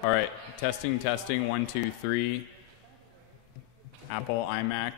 All right, testing, testing, 1, 2, 3. Apple, iMac.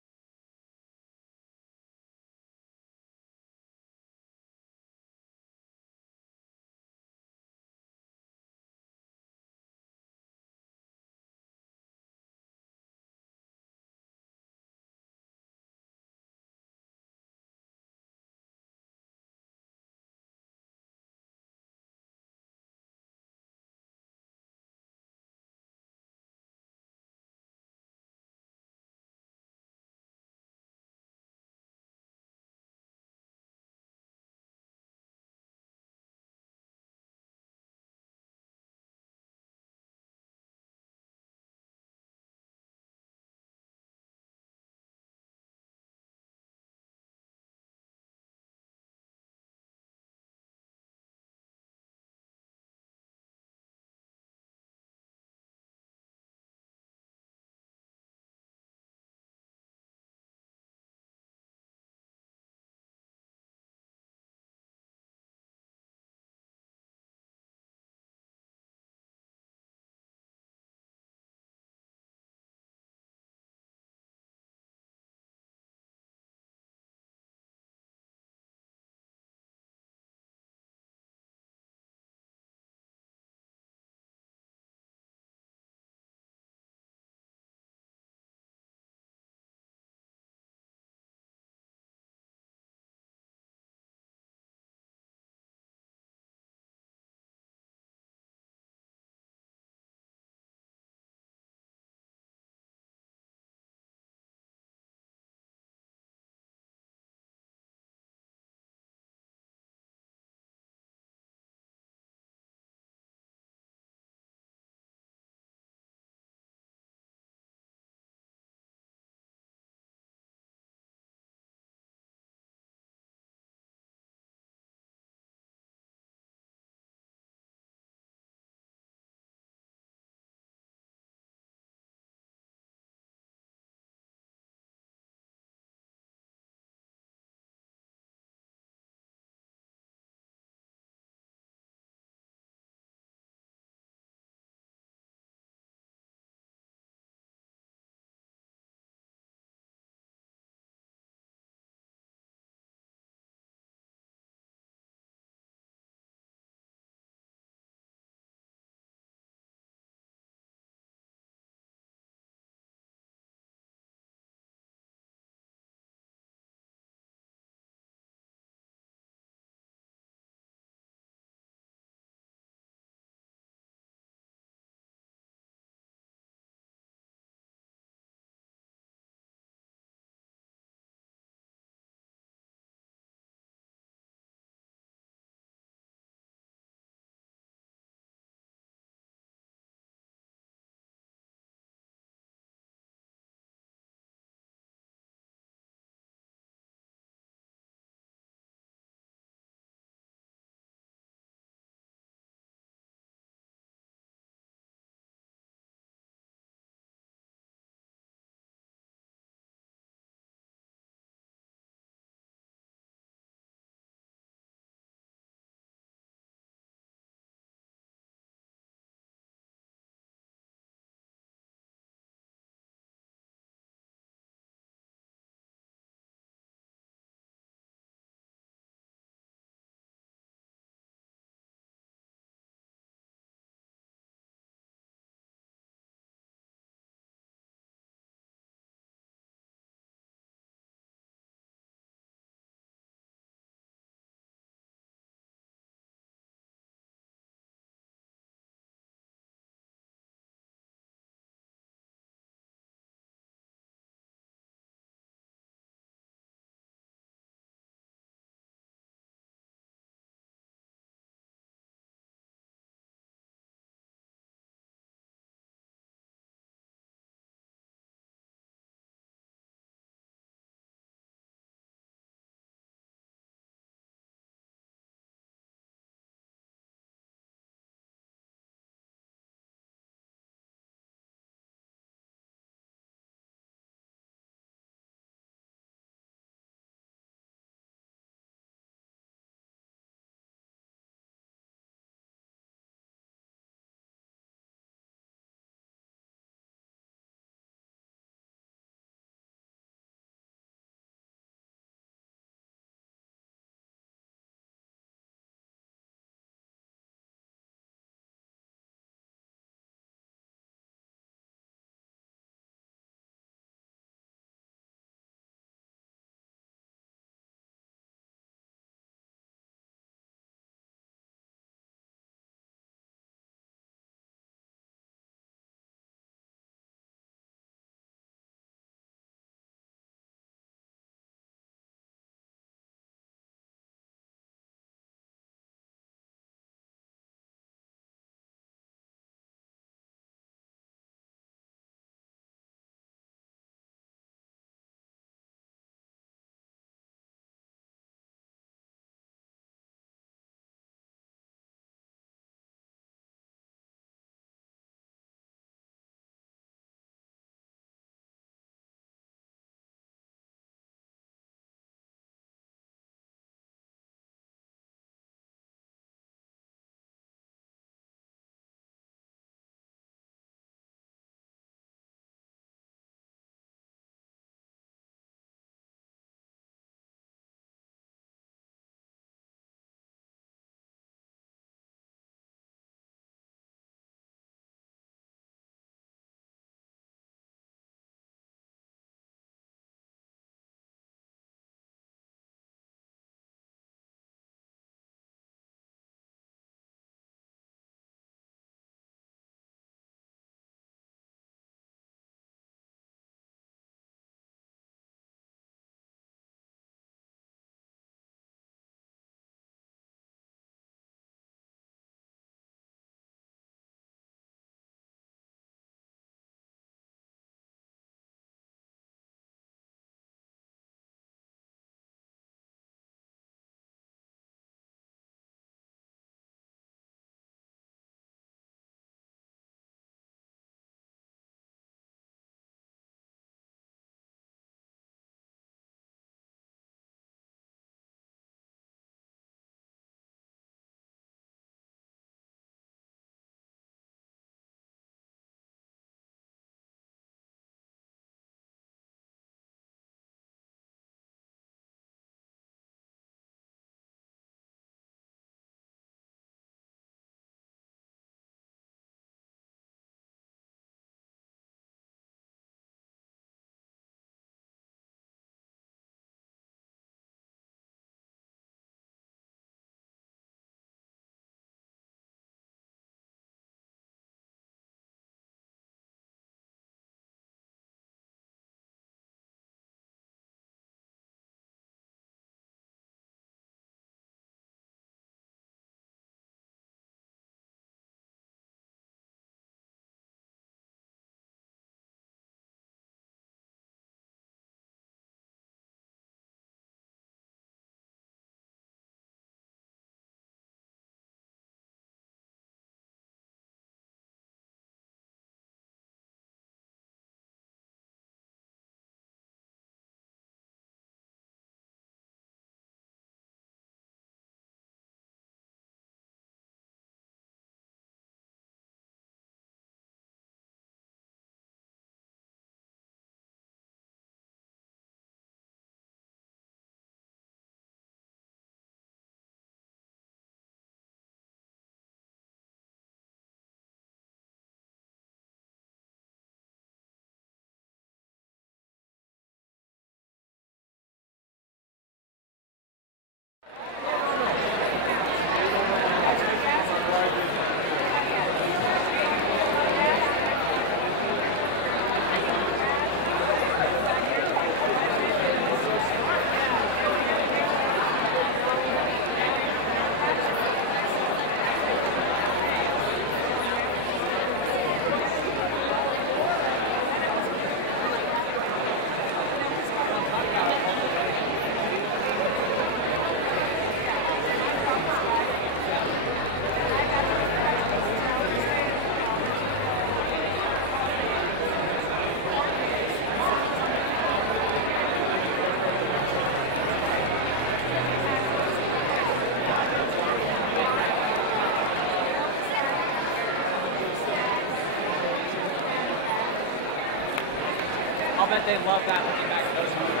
I'll bet they love that looking back at those photos.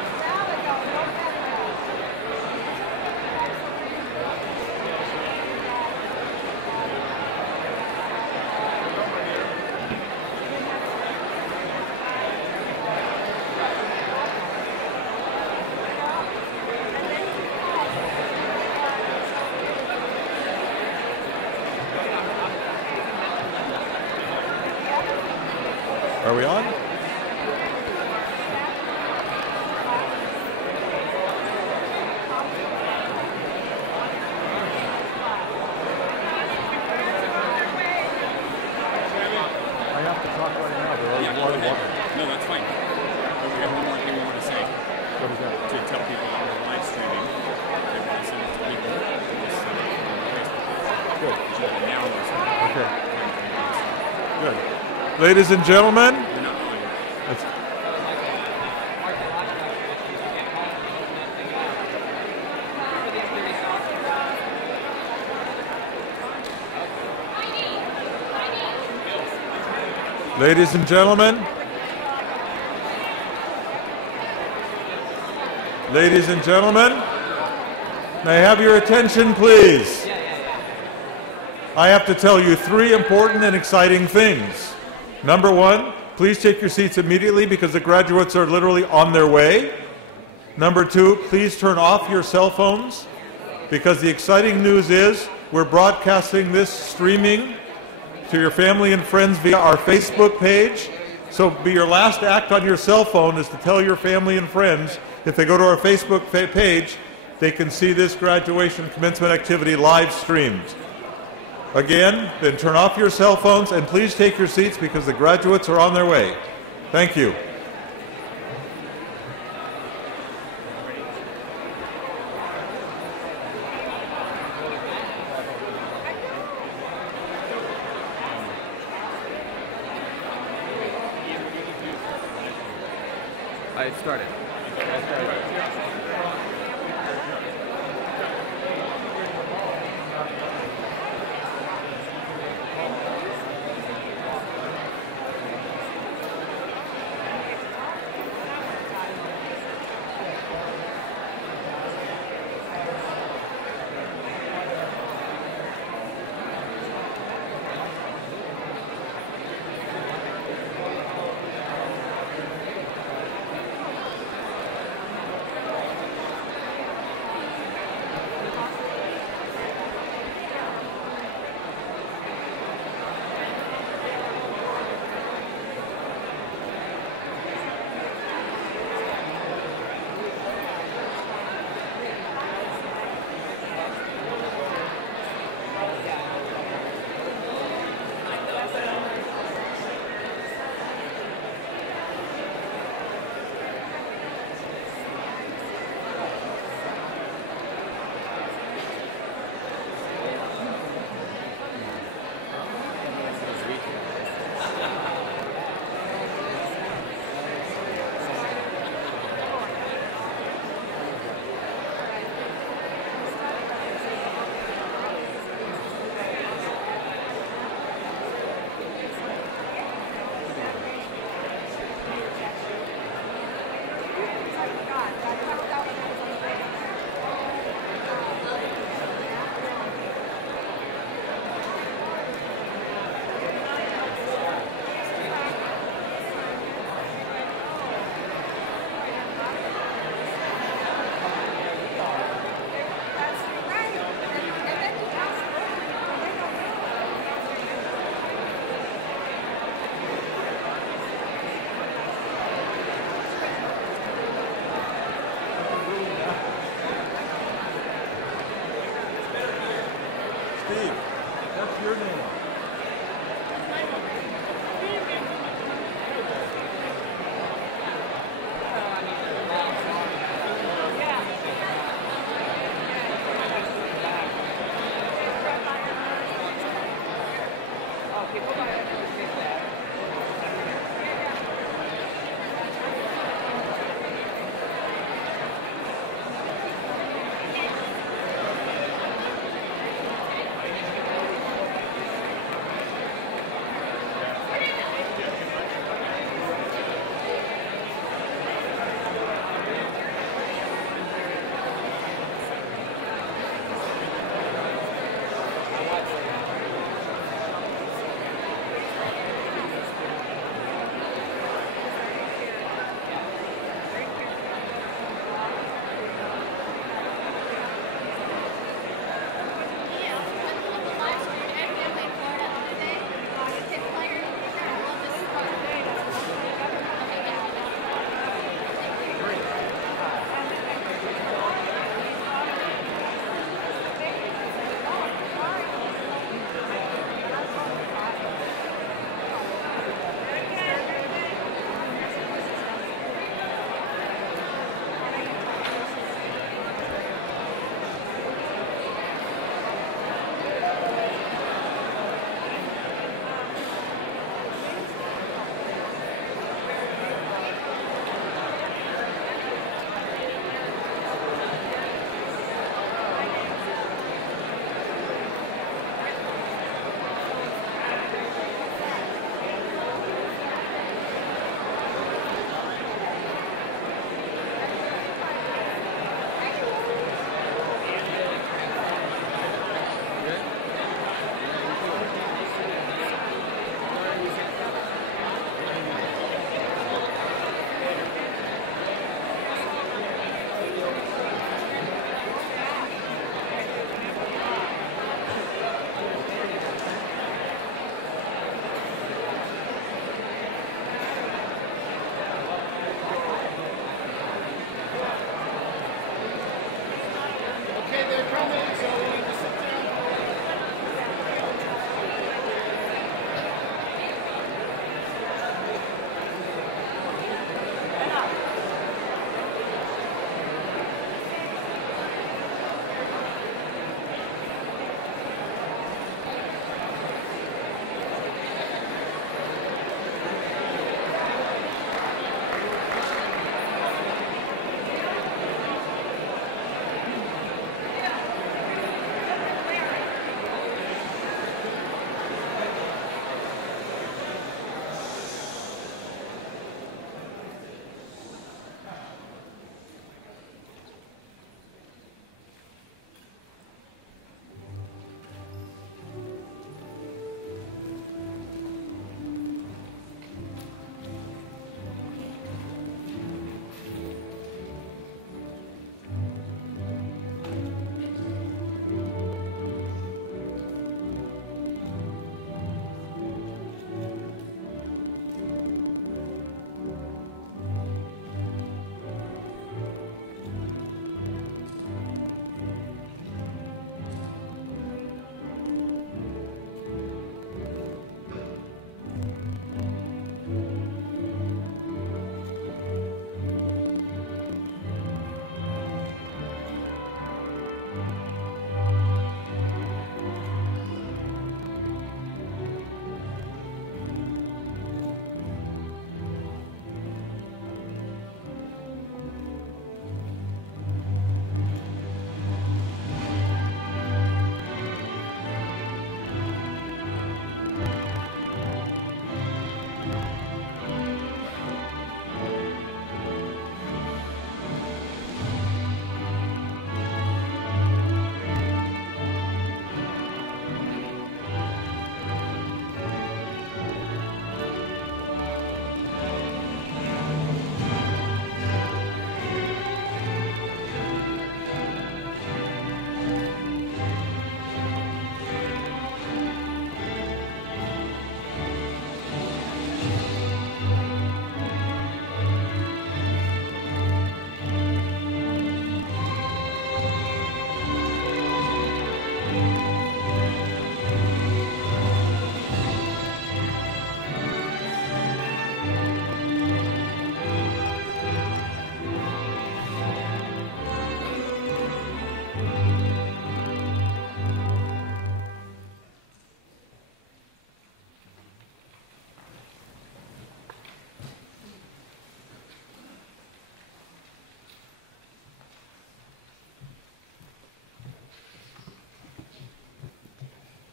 Are we on? No, that's fine. But we have one more thing we want to say. What is that? To tell people that we're live streaming. They want to send it to people. Just send it on Facebook. Good. Now we're Okay. Good. Ladies and gentlemen. We're not on. Ladies and gentlemen. Ladies and gentlemen, may I have your attention, please? I have to tell you 3 important and exciting things. Number 1, please take your seats immediately because the graduates are literally on their way. Number 2, please turn off your cell phones because the exciting news is we're broadcasting this streaming to your family and friends via our Facebook page. So be your last act on your cell phone is to tell your family and friends, if they go to our Facebook page, they can see this graduation commencement activity live streamed. Again, then turn off your cell phones and please take your seats because the graduates are on their way. Thank you. I started.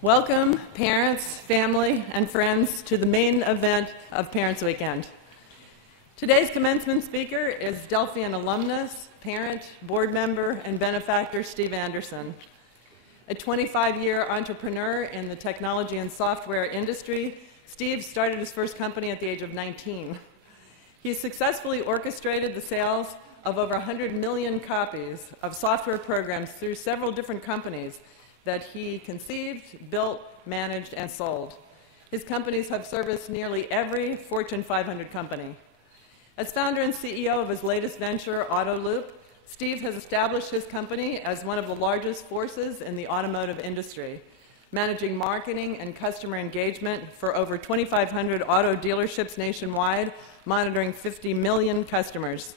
Welcome, parents, family, and friends, to the main event of Parents Weekend. Today's commencement speaker is Delphian alumnus, parent, board member, and benefactor Steve Anderson. A 25-year entrepreneur in the technology and software industry, Steve started his first company at the age of 19. He successfully orchestrated the sales of over 100 million copies of software programs through several different companies that he conceived, built, managed, and sold. His companies have serviced nearly every Fortune 500 company. As founder and CEO of his latest venture, AutoLoop, Steve has established his company as one of the largest forces in the automotive industry, managing marketing and customer engagement for over 2,500 auto dealerships nationwide, monitoring 50 million customers.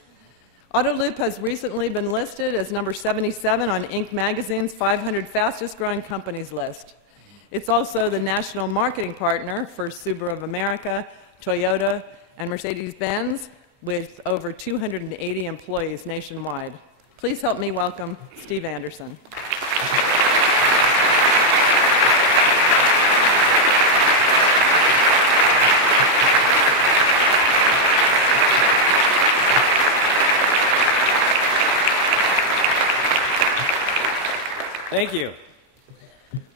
AutoLoop has recently been listed as number 77 on Inc. magazine's 500 fastest growing companies list. It's also the national marketing partner for Subaru of America, Toyota, and Mercedes-Benz, with over 280 employees nationwide. Please help me welcome Steve Anderson. Thank you.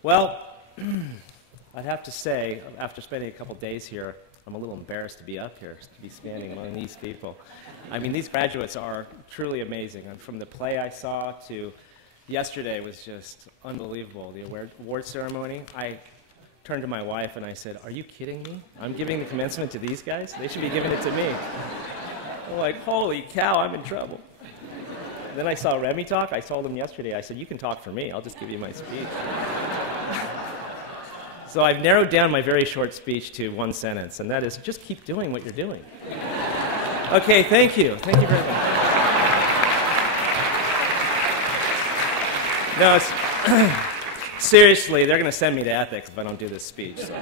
Well, I'd have to say, after spending a couple days here, I'm a little embarrassed to be up here, to be standing among these people. I mean, these graduates are truly amazing. And from the play I saw to yesterday was just unbelievable. The award ceremony, I turned to my wife and I said, "Are you kidding me? I'm giving the commencement to these guys? They should be giving it to me." I'm like, holy cow, I'm in trouble. Then I saw Remy talk. I told him yesterday, I said, "You can talk for me. I'll just give you my speech." So I've narrowed down my very short speech to one sentence, and that is, just keep doing what you're doing. Okay, thank you. Thank you very much. No, seriously, they're going to send me to ethics if I don't do this speech. So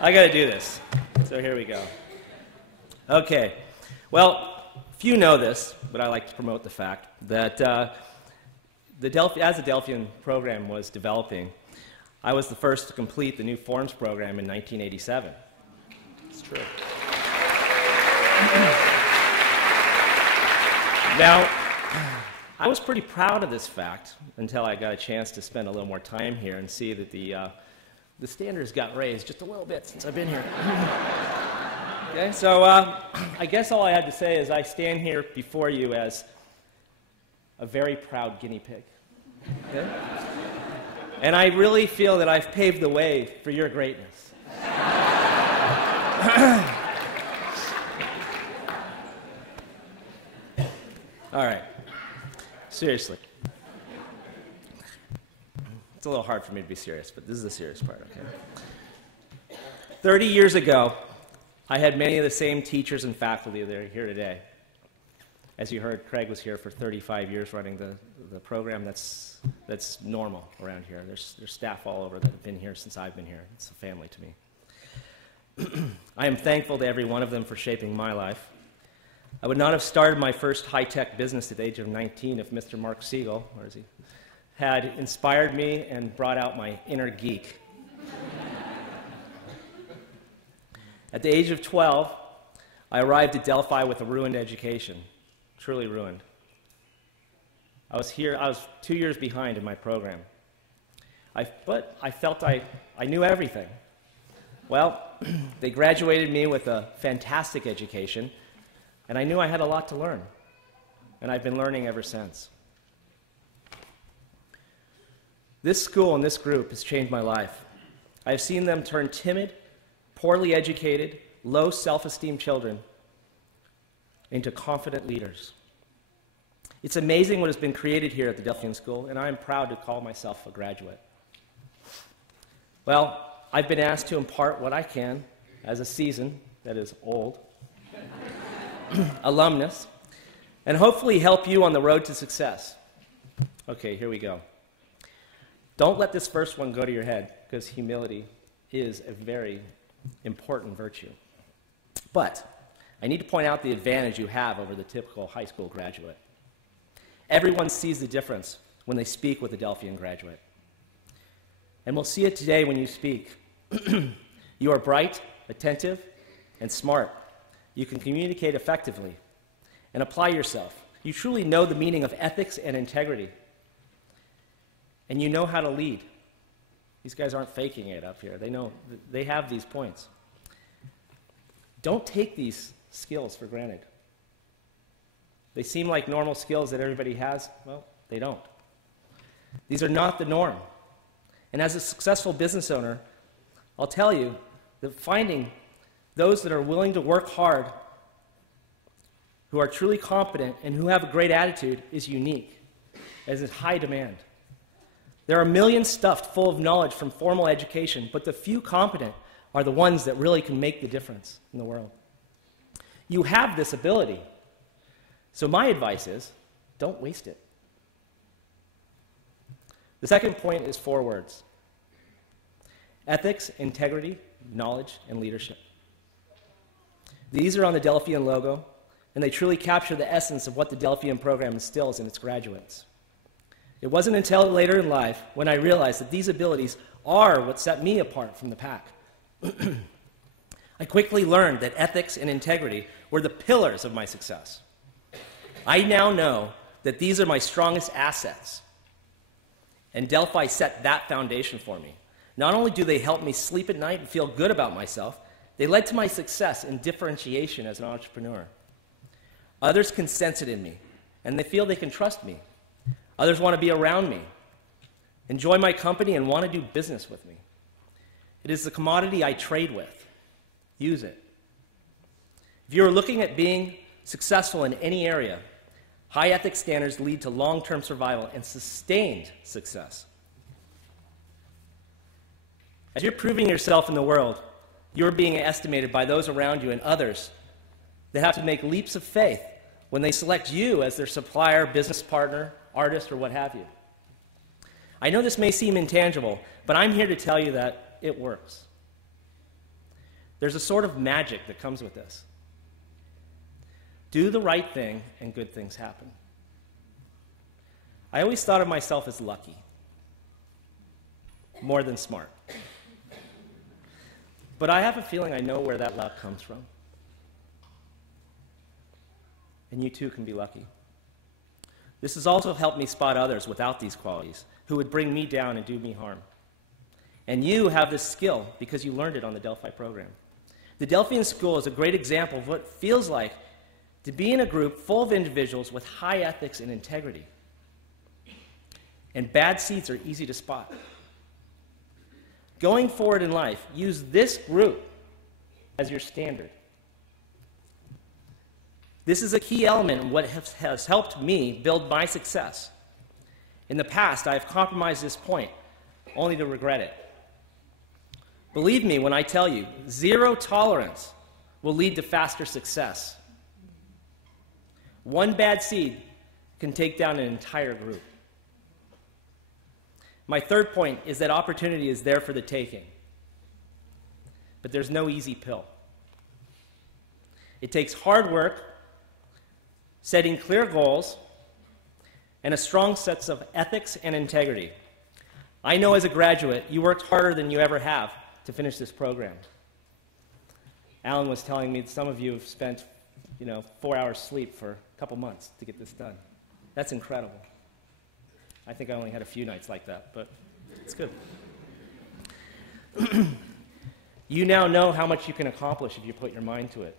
I got to do this. So here we go. Okay. Well, few know this, but I like to promote the fact that as the Delphian program was developing, I was the first to complete the new forms program in 1987. It's true. Now, I was pretty proud of this fact until I got a chance to spend a little more time here and see that the standards got raised just a little bit since I've been here. Okay, so I guess all I had to say is I stand here before you as a very proud guinea pig. Okay? And I really feel that I've paved the way for your greatness. All right. Seriously. It's a little hard for me to be serious, but this is the serious part, okay? 30 years ago, I had many of the same teachers and faculty that are here today. As you heard, Craig was here for 35 years running the program. That's normal around here. There's staff all over that have been here since I've been here. It's a family to me. I am thankful to every one of them for shaping my life. I would not have started my first high-tech business at the age of 19 if Mr. Mark Siegel, where is he, had inspired me and brought out my inner geek. At the age of 12, I arrived at Delphi with a ruined education, truly ruined. I was 2 years behind in my program. But I felt I knew everything. Well, they graduated me with a fantastic education, and I knew I had a lot to learn, and I've been learning ever since. This school and this group has changed my life. I've seen them turn timid, poorly educated, low self-esteem children into confident leaders. It's amazing what has been created here at the Delphian School, and I am proud to call myself a graduate. Well, I've been asked to impart what I can as a seasoned, that is old, alumnus, and hopefully help you on the road to success. Okay, here we go. Don't let this first one go to your head, because humility is a very important virtue. But I need to point out the advantage you have over the typical high school graduate. Everyone sees the difference when they speak with a Delphian graduate. And we'll see it today when you speak. You are bright, attentive, and smart. You can communicate effectively and apply yourself. You truly know the meaning of ethics and integrity. And you know how to lead. These guys aren't faking it up here. They know, they have these points. Don't take these skills for granted. They seem like normal skills that everybody has. Well, they don't. These are not the norm. And as a successful business owner, I'll tell you that finding those that are willing to work hard, who are truly competent, and who have a great attitude is unique, as is high demand. There are millions stuffed full of knowledge from formal education, but the few competent are the ones that really can make the difference in the world. You have this ability. So my advice is, don't waste it. The second point is 4 words: ethics, integrity, knowledge, and leadership. These are on the Delphian logo, and they truly capture the essence of what the Delphian program instills in its graduates. It wasn't until later in life when I realized that these abilities are what set me apart from the pack. I quickly learned that ethics and integrity were the pillars of my success. I now know that these are my strongest assets, and Delphi set that foundation for me. Not only do they help me sleep at night and feel good about myself, they led to my success and differentiation as an entrepreneur. Others can sense it in me, and they feel they can trust me. Others want to be around me, enjoy my company, and want to do business with me. It is the commodity I trade with. Use it. If you are looking at being successful in any area, high ethics standards lead to long-term survival and sustained success. As you're proving yourself in the world, you're being estimated by those around you and others that have to make leaps of faith when they select you as their supplier, business partner, artist, or what have you. I know this may seem intangible, but I'm here to tell you that it works. There's a sort of magic that comes with this. Do the right thing and good things happen. I always thought of myself as lucky, more than smart. But I have a feeling I know where that luck comes from. And you too can be lucky. This has also helped me spot others without these qualities who would bring me down and do me harm. And you have this skill because you learned it on the Delphi program. The Delphian School is a great example of what it feels like to be in a group full of individuals with high ethics and integrity. And bad seeds are easy to spot. Going forward in life, use this group as your standard. This is a key element in what has helped me build my success. In the past, I have compromised this point, only to regret it. Believe me when I tell you, zero tolerance will lead to faster success. One bad seed can take down an entire group. My third point is that opportunity is there for the taking. But there's no easy pill. It takes hard work, setting clear goals, and a strong sense of ethics and integrity. I know as a graduate, you worked harder than you ever have to finish this program. Alan was telling me that some of you have spent 4 hours sleep for a couple months to get this done. That's incredible. I think I only had a few nights like that, but it's good. You now know how much you can accomplish if you put your mind to it.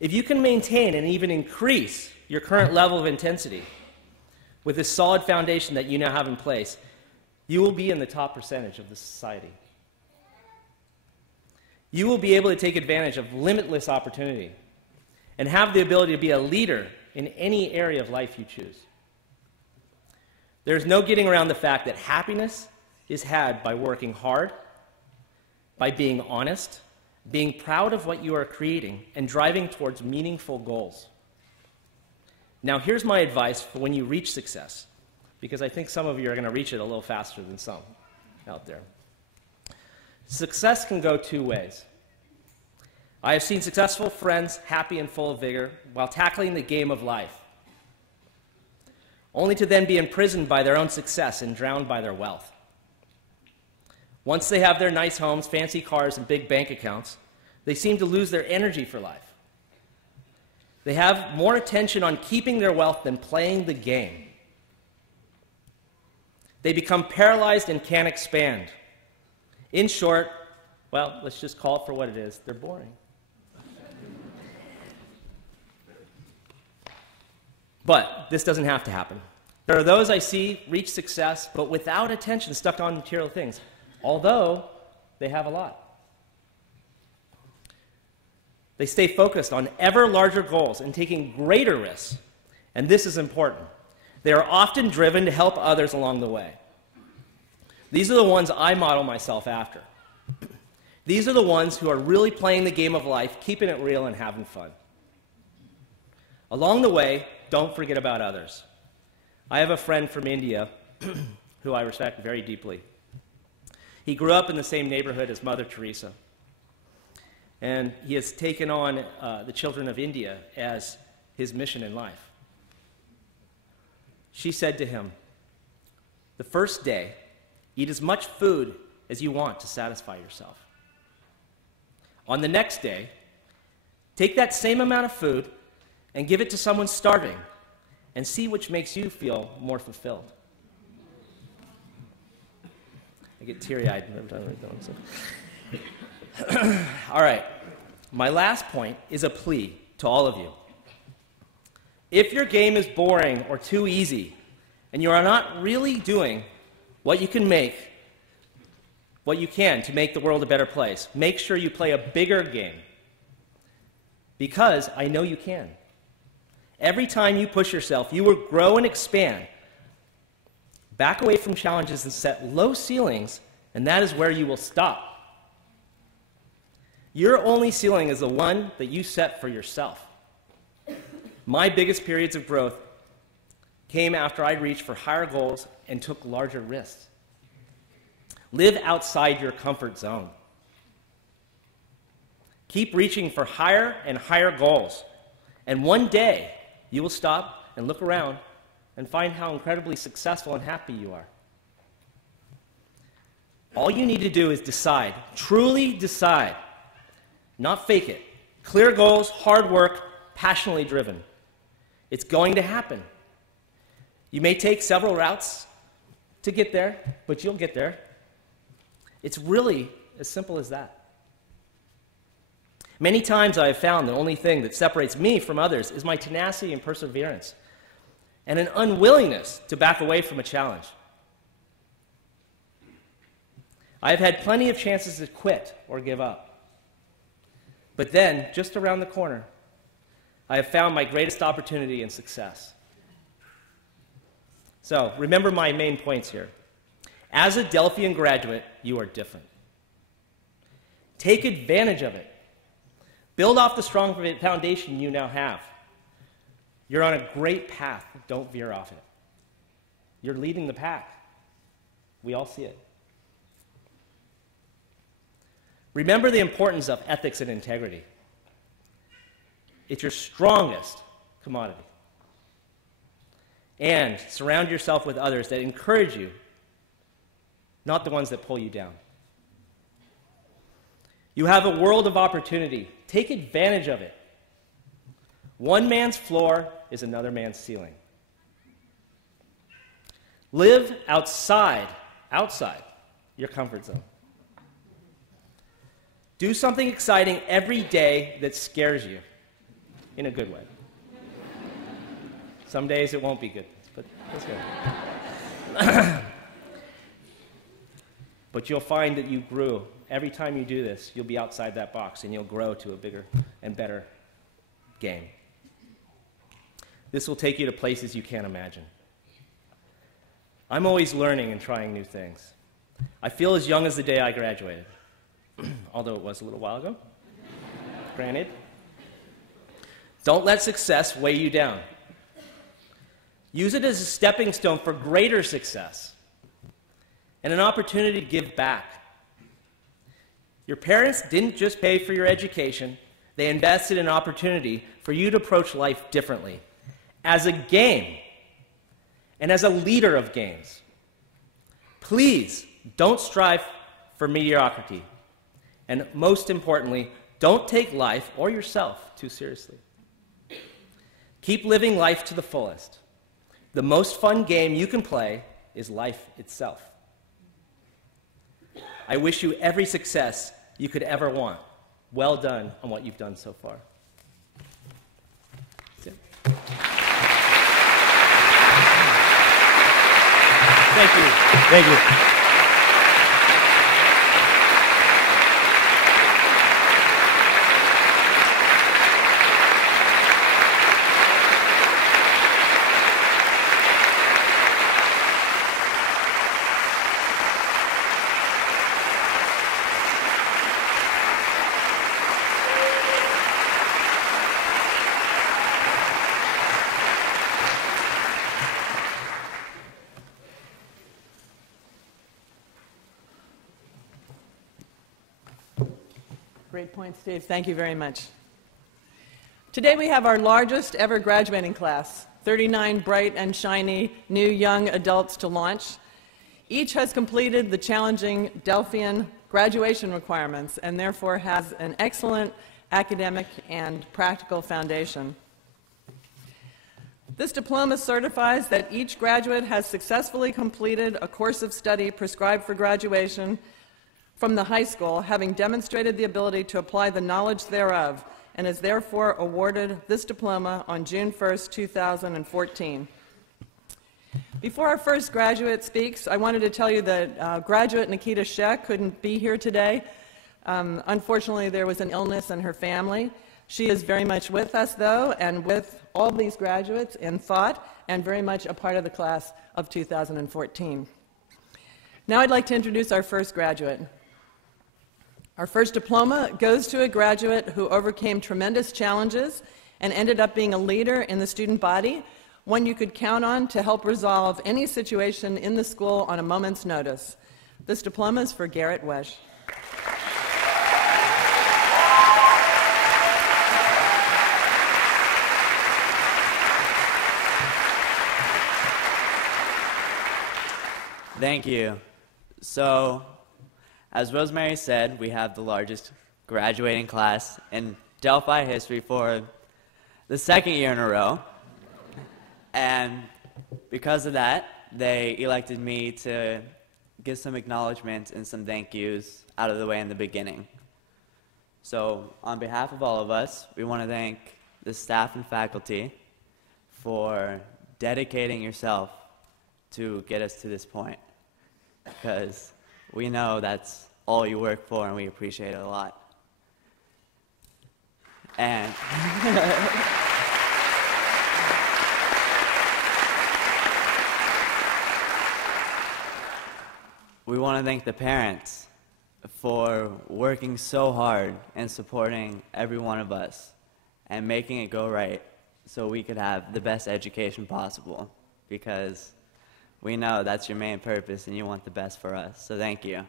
If you can maintain and even increase your current level of intensity with this solid foundation that you now have in place, you will be in the top percentage of the society. You will be able to take advantage of limitless opportunity and have the ability to be a leader in any area of life you choose. There's no getting around the fact that happiness is had by working hard, by being honest, being proud of what you are creating, and driving towards meaningful goals. Now, here's my advice for when you reach success, because I think some of you are going to reach it a little faster than some out there. Success can go 2 ways. I have seen successful friends happy and full of vigor while tackling the game of life, only to then be imprisoned by their own success and drowned by their wealth. Once they have their nice homes, fancy cars, and big bank accounts, they seem to lose their energy for life. They have more attention on keeping their wealth than playing the game. They become paralyzed and can't expand. In short, well, let's just call it for what it is. They're boring. But this doesn't have to happen. There are those I see reach success, but without attention, stuck on material things, although they have a lot. They stay focused on ever larger goals and taking greater risks, and this is important. They are often driven to help others along the way. These are the ones I model myself after. These are the ones who are really playing the game of life, keeping it real and having fun. Along the way, don't forget about others. I have a friend from India who I respect very deeply. He grew up in the same neighborhood as Mother Teresa, and he has taken on the children of India as his mission in life. She said to him, "The first day, eat as much food as you want to satisfy yourself. On the next day, take that same amount of food and give it to someone starving and see which makes you feel more fulfilled." I get teary-eyed every time I read that one. All right. My last point is a plea to all of you. If your game is boring or too easy, and you are not really doing what you can to make the world a better place, make sure you play a bigger game. Because I know you can. Every time you push yourself, you will grow and expand. Back away from challenges and set low ceilings, and that is where you will stop. Your only ceiling is the one that you set for yourself. My biggest periods of growth came after I reached for higher goals and took larger risks. Live outside your comfort zone. Keep reaching for higher and higher goals, and one day you will stop and look around and find how incredibly successful and happy you are. All you need to do is decide, truly decide, not fake it. Clear goals, hard work, passionately driven. It's going to happen. You may take several routes to get there, but you'll get there. It's really as simple as that. Many times I have found the only thing that separates me from others is my tenacity and perseverance, and an unwillingness to back away from a challenge. I have had plenty of chances to quit or give up. But then, just around the corner, I have found my greatest opportunity and success. So, remember my main points here. As a Delphian graduate, you are different. Take advantage of it. Build off the strong foundation you now have. You're on a great path. Don't veer off it. You're leading the pack. We all see it. Remember the importance of ethics and integrity. It's your strongest commodity. And surround yourself with others that encourage you, not the ones that pull you down. You have a world of opportunity. Take advantage of it. One man's floor is another man's ceiling. Live outside your comfort zone. Do something exciting every day that scares you, in a good way. Some days it won't be good, but that's good. But you'll find that you grew. Every time you do this, you'll be outside that box, and you'll grow to a bigger and better game. This will take you to places you can't imagine. I'm always learning and trying new things. I feel as young as the day I graduated, although it was a little while ago, granted. Don't let success weigh you down. Use it as a stepping stone for greater success and an opportunity to give back. Your parents didn't just pay for your education, they invested in an opportunity for you to approach life differently, as a game and as a leader of games. Please don't strive for mediocrity. And most importantly, don't take life or yourself too seriously. Keep living life to the fullest. The most fun game you can play is life itself. I wish you every success you could ever want. Well done on what you've done so far. That's it. Thank you. Thank you. Great point, Steve. Thank you very much. Today we have our largest ever graduating class, 39 bright and shiny new young adults to launch. Each has completed the challenging Delphian graduation requirements and therefore has an excellent academic and practical foundation. This diploma certifies that each graduate has successfully completed a course of study prescribed for graduation from the high school, having demonstrated the ability to apply the knowledge thereof, and is therefore awarded this diploma on June 1st, 2014. Before our first graduate speaks, I wanted to tell you that graduate Nikita Sheck couldn't be here today. Unfortunately, there was an illness in her family. She is very much with us, though, and with all these graduates in thought, and very much a part of the class of 2014. Now I'd like to introduce our first graduate. Our first diploma goes to a graduate who overcame tremendous challenges and ended up being a leader in the student body, one you could count on to help resolve any situation in the school on a moment's notice. This diploma is for Garrett Wesh. Thank you. So, as Rosemary said, we have the largest graduating class in Delphi history for the second year in a row. And because of that, they elected me to give some acknowledgments and some thank yous out of the way in the beginning. So, on behalf of all of us, we want to thank the staff and faculty for dedicating yourself to get us to this point, because we know that's all you work for, and we appreciate it a lot. And we want to thank the parents for working so hard and supporting every one of us and making it go right so we could have the best education possible, because we know that's your main purpose and you want the best for us. So thank you.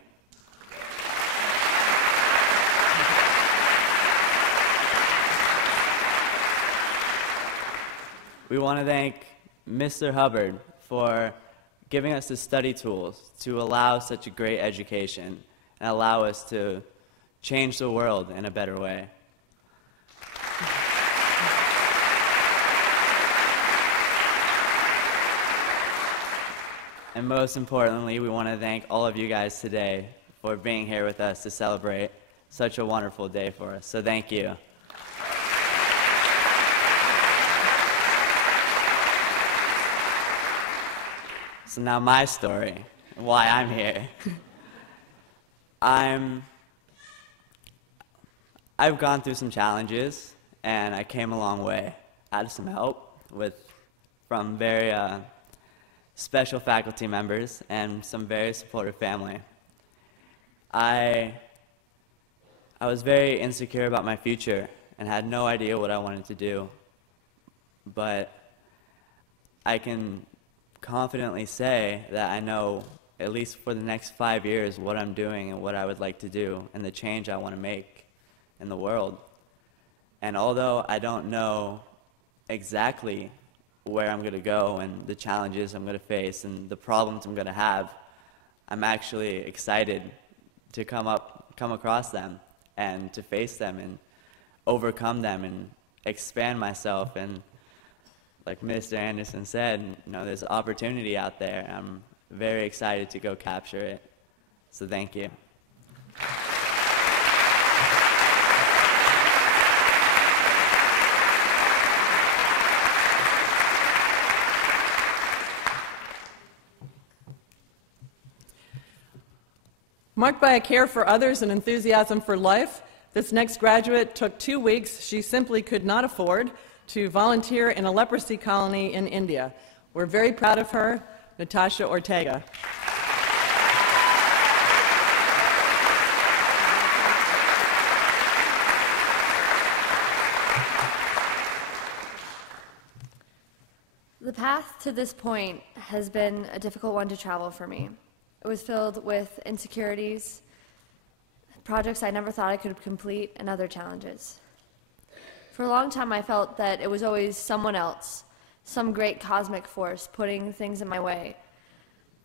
We want to thank Mr. Hubbard for giving us the study tools to allow such a great education and allow us to change the world in a better way. And most importantly, we want to thank all of you guys today for being here with us to celebrate such a wonderful day for us. So thank you. So now my story, why I'm here. I've gone through some challenges, and I came a long way. I had some help from very special faculty members and some very supportive family. I was very insecure about my future and had no idea what I wanted to do, but I can confidently say that I know, at least for the next 5 years, what I'm doing and what I would like to do and the change I want to make in the world. And although I don't know exactly where I'm going to go and the challenges I'm going to face and the problems I'm going to have, I'm actually excited to come across them and to face them and overcome them and expand myself. And like Mr. Anderson said, there's opportunity out there. I'm very excited to go capture it. So thank you. Marked by a care for others and enthusiasm for life, this next graduate took 2 weeks she simply could not afford to volunteer in a leprosy colony in India. We're very proud of her, Natasha Ortega. The path to this point has been a difficult one to travel for me. It was filled with insecurities, projects I never thought I could complete, and other challenges. For a long time, I felt that it was always someone else, some great cosmic force putting things in my way.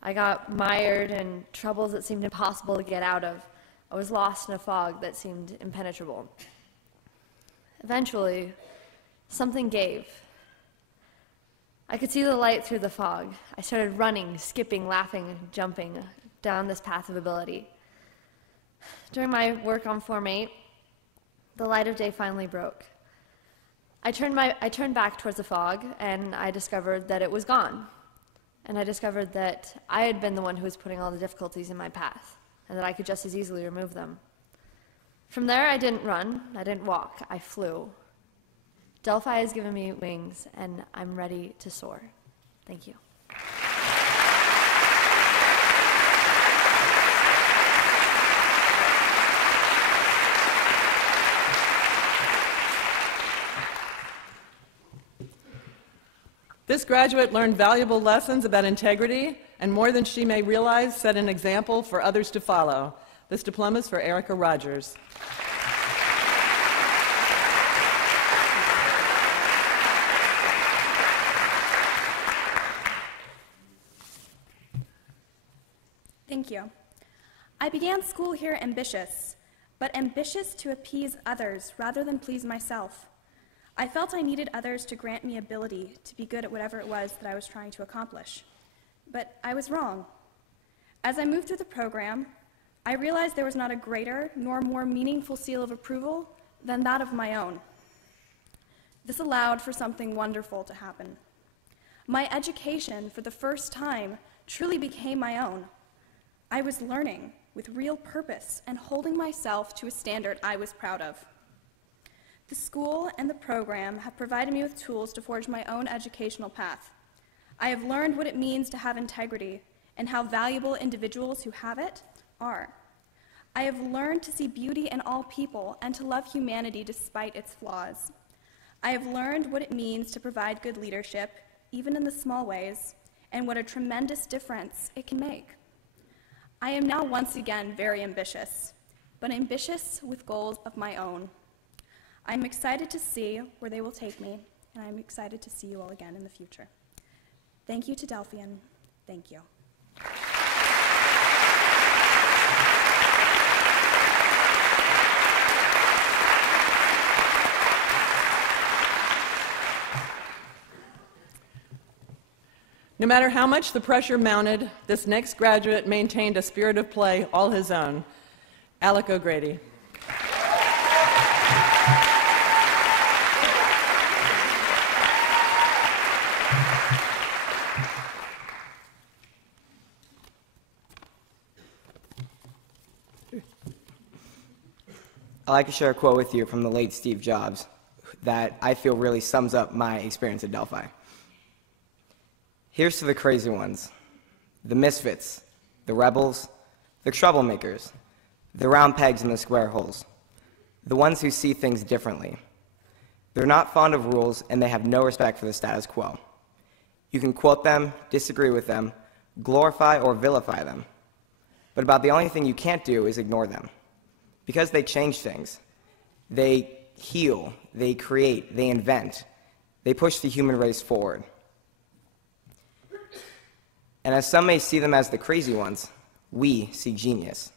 I got mired in troubles that seemed impossible to get out of. I was lost in a fog that seemed impenetrable. Eventually, something gave. I could see the light through the fog. I started running, skipping, laughing, jumping down this path of ability. During my work on Form 8, the light of day finally broke. I turned back towards the fog, and I discovered that it was gone. And I discovered that I had been the one who was putting all the difficulties in my path, and that I could just as easily remove them. From there, I didn't run, I didn't walk, I flew. Delphi has given me wings, and I'm ready to soar. Thank you. This graduate learned valuable lessons about integrity, and more than she may realize, set an example for others to follow. This diploma is for Erica Rogers. Thank you. I began school here ambitious, but ambitious to appease others rather than please myself. I felt I needed others to grant me ability to be good at whatever it was that I was trying to accomplish. But I was wrong. As I moved through the program, I realized there was not a greater nor more meaningful seal of approval than that of my own. This allowed for something wonderful to happen. My education, for the first time, truly became my own. I was learning with real purpose and holding myself to a standard I was proud of. The school and the program have provided me with tools to forge my own educational path. I have learned what it means to have integrity and how valuable individuals who have it are. I have learned to see beauty in all people and to love humanity despite its flaws. I have learned what it means to provide good leadership, even in the small ways, and what a tremendous difference it can make. I am now once again very ambitious, but ambitious with goals of my own. I'm excited to see where they will take me, and I'm excited to see you all again in the future. Thank you to Delphian. Thank you. No matter how much the pressure mounted, this next graduate maintained a spirit of play all his own. Alec O'Grady. I'd like to share a quote with you from the late Steve Jobs that I feel really sums up my experience at Delphi. Here's to the crazy ones, the misfits, the rebels, the troublemakers, the round pegs in the square holes, the ones who see things differently. They're not fond of rules, and they have no respect for the status quo. You can quote them, disagree with them, glorify or vilify them, but about the only thing you can't do is ignore them. Because they change things. They heal, they create, they invent. They push the human race forward. And as some may see them as the crazy ones, we see genius.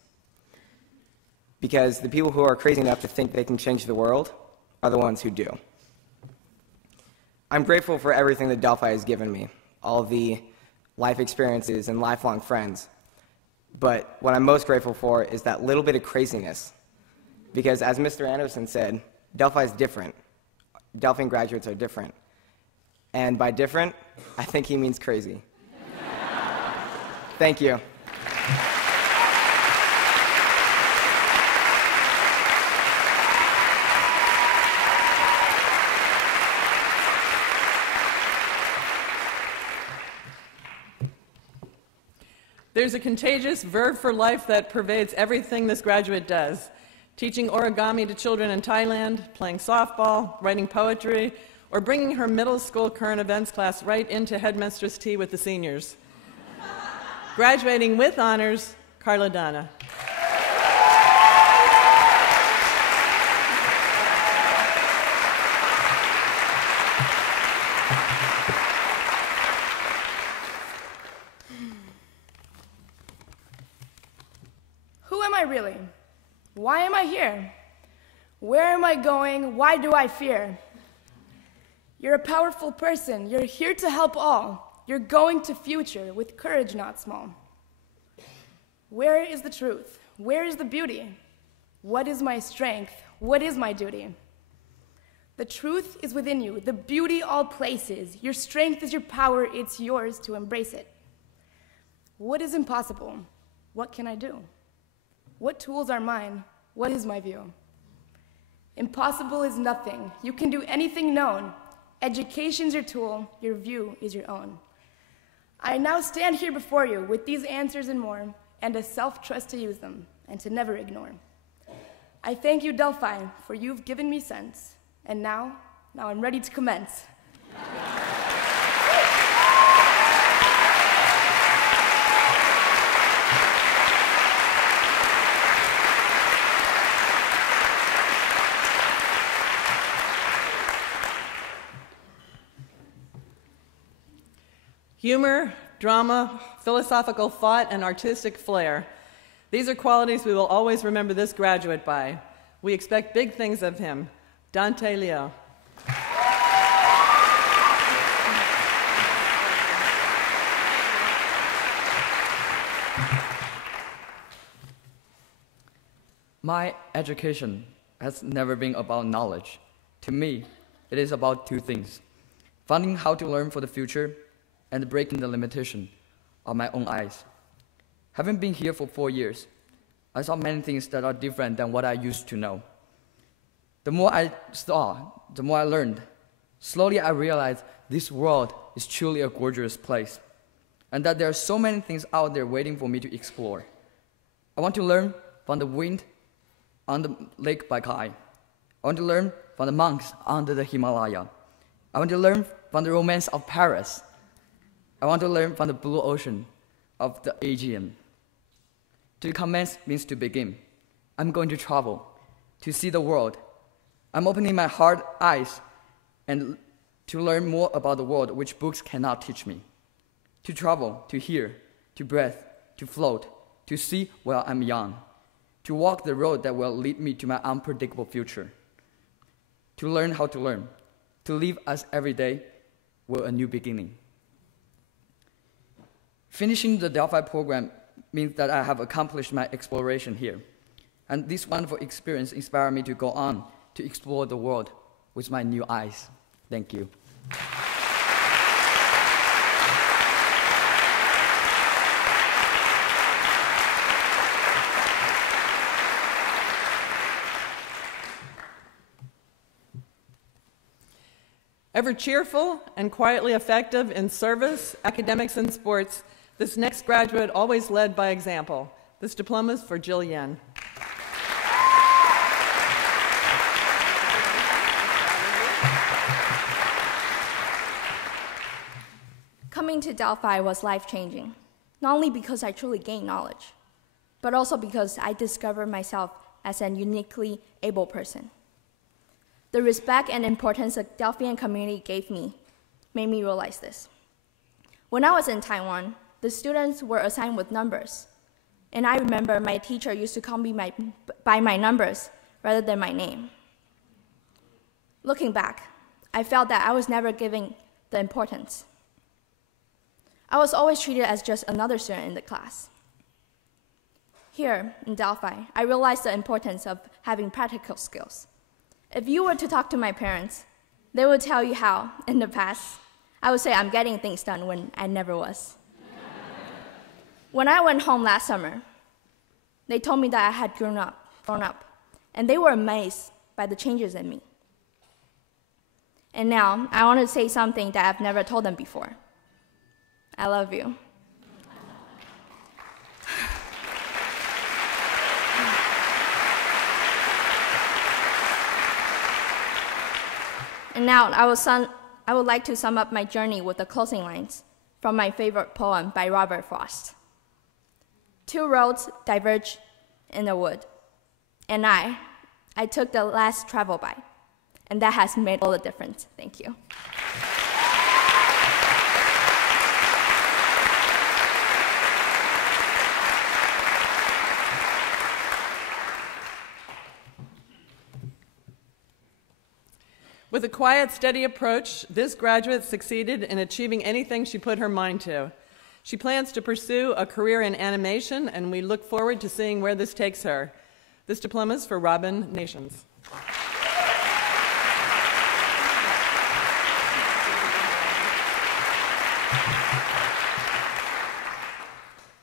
because the people who are crazy enough to think they can change the world are the ones who do. I'm grateful for everything that Delphi has given me, all the life experiences and lifelong friends. But what I'm most grateful for is that little bit of craziness. Because as Mr. Anderson said, Delphi is different. Delphian graduates are different. And by different, I think he means crazy. Thank you. There's a contagious verve for life that pervades everything this graduate does. Teaching origami to children in Thailand, playing softball, writing poetry, or bringing her middle school current events class right into headmistress tea with the seniors. Graduating with honors, Carla Donna. Who am I really? Why am I here? Where am I going? Why do I fear? You're a powerful person. You're here to help all. You're going to future with courage not small. Where is the truth? Where is the beauty? What is my strength? What is my duty? The truth is within you, the beauty all places. Your strength is your power, it's yours to embrace it. What is impossible? What can I do? What tools are mine? What is my view? Impossible is nothing. You can do anything known. Education's your tool, your view is your own. I now stand here before you with these answers and more, and a self-trust to use them and to never ignore. I thank you, Delphi, for you've given me sense, and now I'm ready to commence. Humor, drama, philosophical thought, and artistic flair. These are qualities we will always remember this graduate by. We expect big things of him. Dante Leo. My education has never been about knowledge. To me, it is about two things: finding how to learn for the future and breaking the limitation of my own eyes. Having been here for 4 years, I saw many things that are different than what I used to know. The more I saw, the more I learned. Slowly I realized this world is truly a gorgeous place, and that there are so many things out there waiting for me to explore. I want to learn from the wind on the Lake Baikal. I want to learn from the monks under the Himalaya. I want to learn from the romance of Paris. I want to learn from the blue ocean of the Aegean. To commence means to begin. I'm going to travel, to see the world. I'm opening my heart, eyes, and to learn more about the world which books cannot teach me. To travel, to hear, to breathe, to float, to see while I'm young. To walk the road that will lead me to my unpredictable future. To learn how to learn. To live as every day were a new beginning. Finishing the Delphi program means that I have accomplished my exploration here. And this wonderful experience inspired me to go on to explore the world with my new eyes. Thank you. Ever cheerful and quietly effective in service, academics, and sports, this next graduate always led by example. This diploma is for Jill Yen. Coming to Delphi was life-changing, not only because I truly gained knowledge, but also because I discovered myself as an uniquely able person. The respect and importance the Delphian community gave me made me realize this. When I was in Taiwan, the students were assigned with numbers. And I remember my teacher used to call me by my numbers rather than my name. Looking back, I felt that I was never given the importance. I was always treated as just another student in the class. Here in Delphi, I realized the importance of having practical skills. If you were to talk to my parents, they would tell you how, in the past, I would say I'm getting things done when I never was. When I went home last summer, they told me that I had grown up, and they were amazed by the changes in me. And now, I want to say something that I've never told them before. I love you. And now, I would like to sum up my journey with the closing lines from my favorite poem by Robert Frost. Two roads diverge in the wood, and I took the last travel by, and that has made all the difference. Thank you. With a quiet, steady approach, this graduate succeeded in achieving anything she put her mind to. She plans to pursue a career in animation, and we look forward to seeing where this takes her. This diploma is for Robin Nations.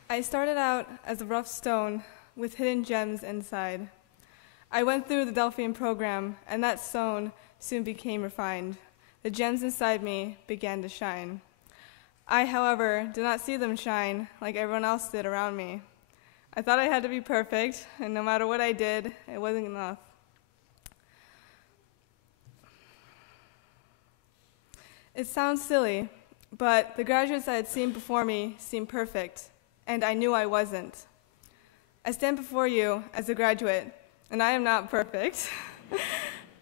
I started out as a rough stone with hidden gems inside. I went through the Delphian program, and that stone soon became refined. The gems inside me began to shine. I, however, did not see them shine like everyone else did around me. I thought I had to be perfect, and no matter what I did, it wasn't enough. It sounds silly, but the graduates I had seen before me seemed perfect, and I knew I wasn't. I stand before you as a graduate, and I am not perfect.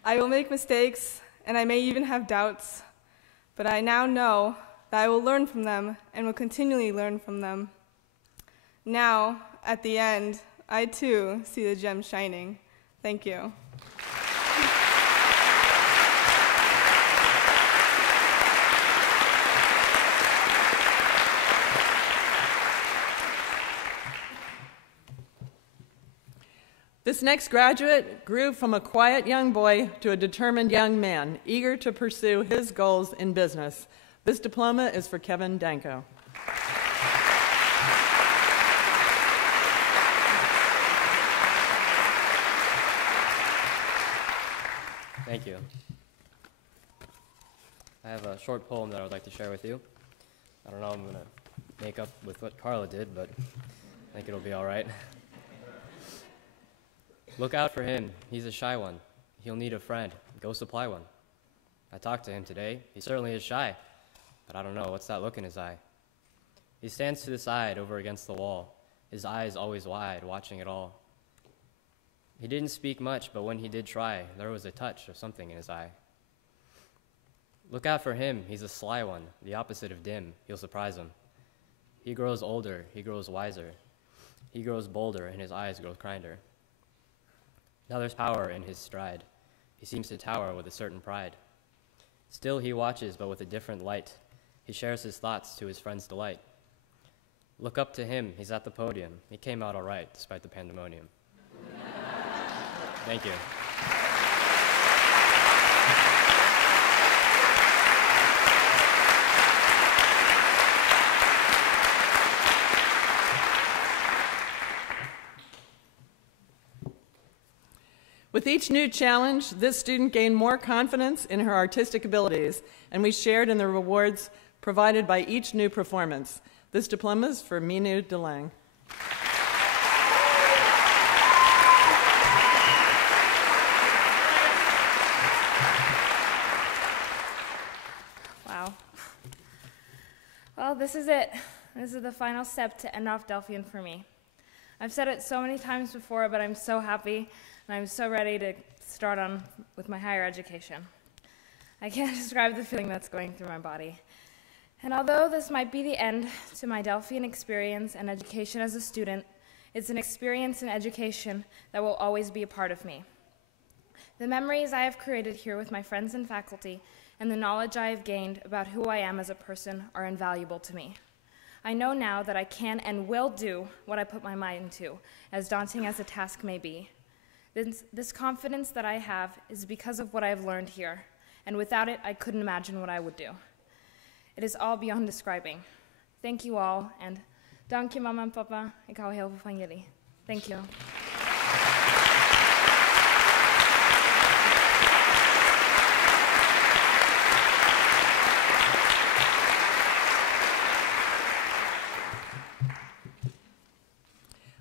I will make mistakes, and I may even have doubts, but I now know that I will learn from them and will continually learn from them. Now, at the end, I too see the gem shining. Thank you. This next graduate grew from a quiet young boy to a determined young man, eager to pursue his goals in business. This diploma is for Kevin Danko. Thank you. I have a short poem that I would like to share with you. I don't know, I'm going to make up with what Carla did, but I think it'll be all right. Look out for him. He's a shy one. He'll need a friend. Go supply one. I talked to him today. He certainly is shy, but I don't know. What's that look in his eye? He stands to the side over against the wall, his eyes always wide, watching it all. He didn't speak much, but when he did try, there was a touch of something in his eye. Look out for him. He's a sly one, the opposite of dim. You'll surprise him. He grows older. He grows wiser. He grows bolder, and his eyes grow kinder. Now there's power in his stride. He seems to tower with a certain pride. Still he watches, but with a different light. He shares his thoughts to his friend's delight. Look up to him. He's at the podium. He came out all right, despite the pandemonium. Thank you. With each new challenge, this student gained more confidence in her artistic abilities, and we shared in the rewards provided by each new performance. This diploma is for Minu Delang. Wow. Well, this is it. This is the final step to end off Delphian for me. I've said it so many times before, but I'm so happy. And I'm so ready to start on with my higher education. I can't describe the feeling that's going through my body. And although this might be the end to my Delphian experience and education as a student, It's an experience and education that will always be a part of me. The memories I have created here with my friends and faculty and the knowledge I have gained about who I am as a person are invaluable to me. I know now that I can and will do what I put my mind to, as daunting as the task may be. This confidence that I have is because of what I have learned here, and without it, I couldn't imagine what I would do. It is all beyond describing. Thank you all, and dank je mama en papa. Ik hou heel veel van jullie. Thank you.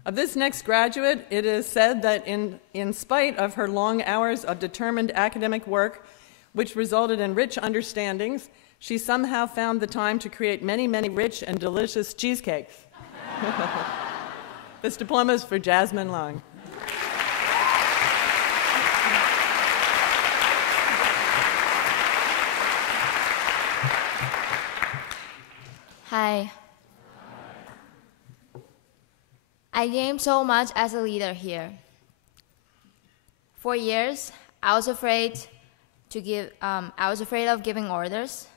Of this next graduate, it is said that in spite of her long hours of determined academic work, which resulted in rich understandings, she somehow found the time to create many, many rich and delicious cheesecakes. This diploma is for Jasmine Long. Hi. I gained so much as a leader here. For years, I was afraid of giving orders.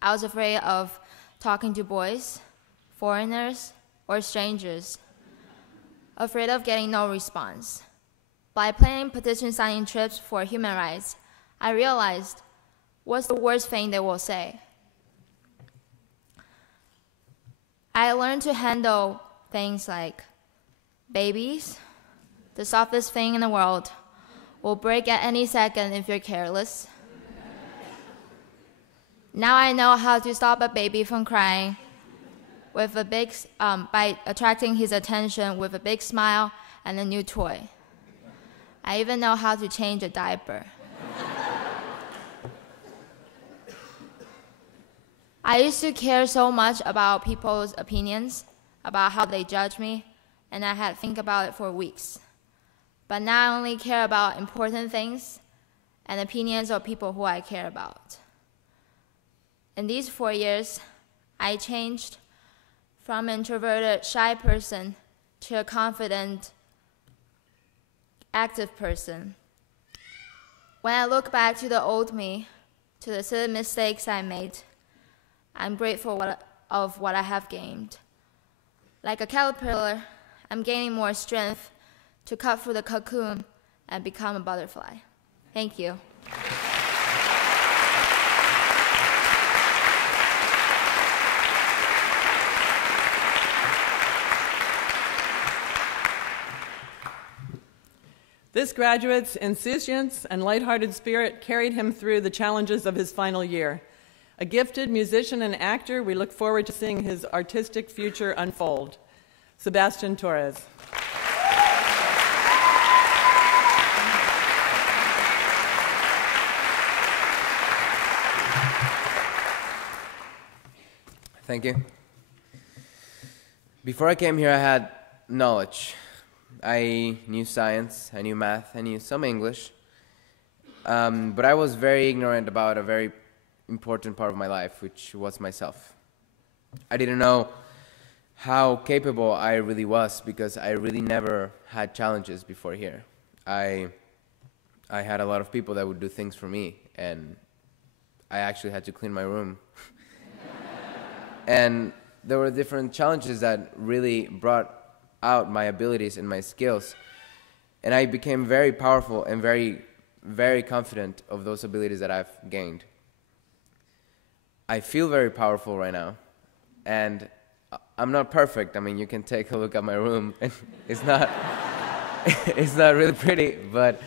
I was afraid of talking to boys, foreigners, or strangers. Afraid of getting no response. By planning petition signing trips for human rights, I realized what's the worst thing they will say. I learned to handle things like babies, the softest thing in the world, will break at any second if you're careless. Now I know how to stop a baby from crying with by attracting his attention with a big smile and a new toy. I even know how to change a diaper. I used to care so much about people's opinions, about how they judge me, and I had to think about it for weeks. But now I only care about important things and opinions of people who I care about. In these 4 years, I changed from an introverted, shy person to a confident, active person. When I look back to the old me, to the silly mistakes I made, I'm grateful of what I have gained. Like a caterpillar, I'm gaining more strength to cut through the cocoon and become a butterfly. Thank you. This graduate's insouciance and lighthearted spirit carried him through the challenges of his final year. A gifted musician and actor, we look forward to seeing his artistic future unfold. Sebastian Torres. Thank you. Before I came here, I had knowledge. I knew science, I knew math, I knew some English, but I was very ignorant about a very important part of my life, which was myself. I didn't know how capable I really was because I really never had challenges before here. I had a lot of people that would do things for me, and I actually had to clean my room. And there were different challenges that really brought out my abilities and my skills, and I became very powerful and very, very confident of those abilities that I've gained. I feel very powerful right now, and I'm not perfect. I mean, you can take a look at my room, and it's not really pretty, but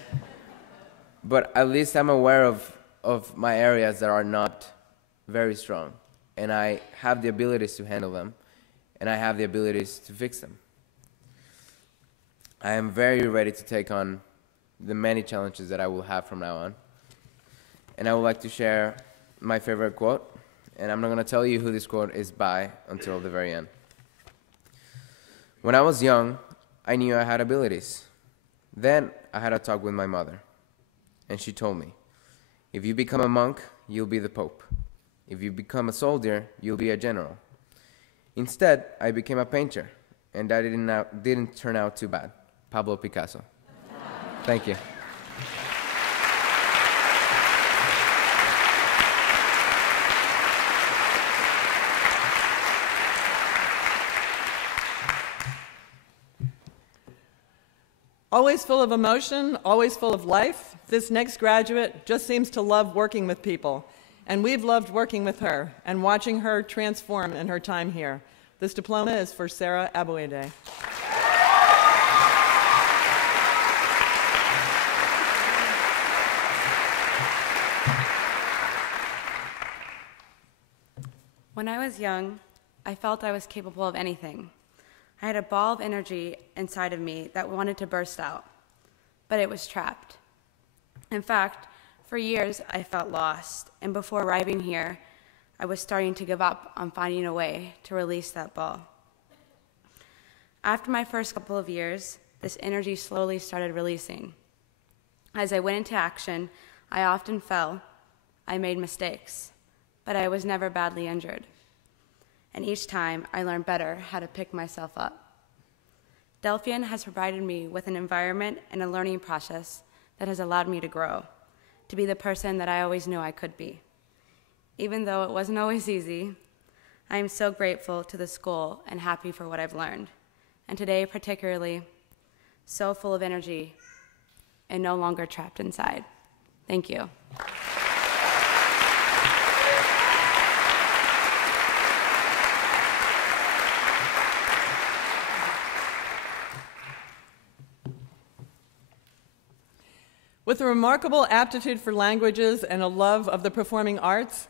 at least I'm aware of my areas that are not very strong, and I have the abilities to handle them, and I have the abilities to fix them. I am very ready to take on the many challenges that I will have from now on, and I would like to share my favorite quote. And I'm not going to tell you who this quote is by until the very end. When I was young, I knew I had abilities. Then I had a talk with my mother, and she told me, if you become a monk, you'll be the Pope. If you become a soldier, you'll be a general. Instead, I became a painter, and that didn't turn out too bad. Pablo Picasso. Thank you. Always full of emotion, always full of life, this next graduate just seems to love working with people. And we've loved working with her and watching her transform in her time here. This diploma is for Sarah Abouede. When I was young, I felt I was capable of anything. I had a ball of energy inside of me that wanted to burst out, but it was trapped. In fact, for years I felt lost, and before arriving here, I was starting to give up on finding a way to release that ball. After my first couple of years, this energy slowly started releasing. As I went into action, I often fell. I made mistakes, but I was never badly injured. And each time, I learned better how to pick myself up. Delphian has provided me with an environment and a learning process that has allowed me to grow, to be the person that I always knew I could be. Even though it wasn't always easy, I am so grateful to the school and happy for what I've learned. And today, particularly, so full of energy and no longer trapped inside. Thank you. With a remarkable aptitude for languages and a love of the performing arts,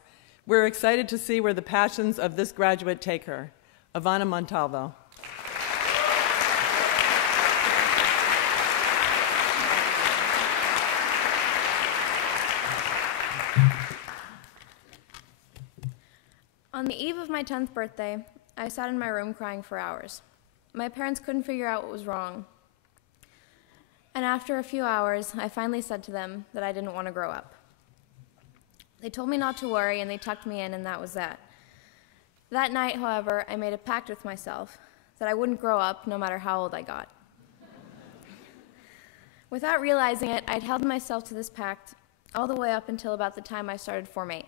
we're excited to see where the passions of this graduate take her. Ivana Montalvo. On the eve of my 10th birthday, I sat in my room crying for hours. My parents couldn't figure out what was wrong. And after a few hours, I finally said to them that I didn't want to grow up. They told me not to worry, and they tucked me in, and that was that. That night, however, I made a pact with myself that I wouldn't grow up no matter how old I got. Without realizing it, I'd held myself to this pact all the way up until about the time I started Form 8.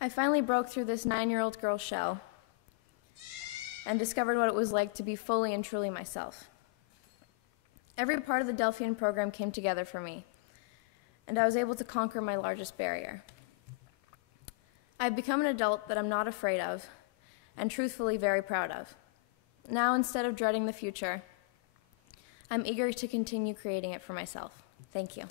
I finally broke through this 9-year-old girl's shell and discovered what it was like to be fully and truly myself. Every part of the Delphian program came together for me, and I was able to conquer my largest barrier. I've become an adult that I'm not afraid of, and truthfully very proud of. Now, instead of dreading the future, I'm eager to continue creating it for myself. Thank you.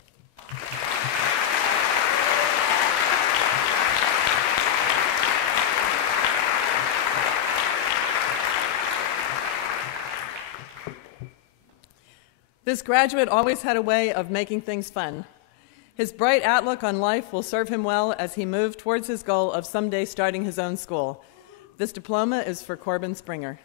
This graduate always had a way of making things fun. His bright outlook on life will serve him well as he moves towards his goal of someday starting his own school. This diploma is for Corbin Springer.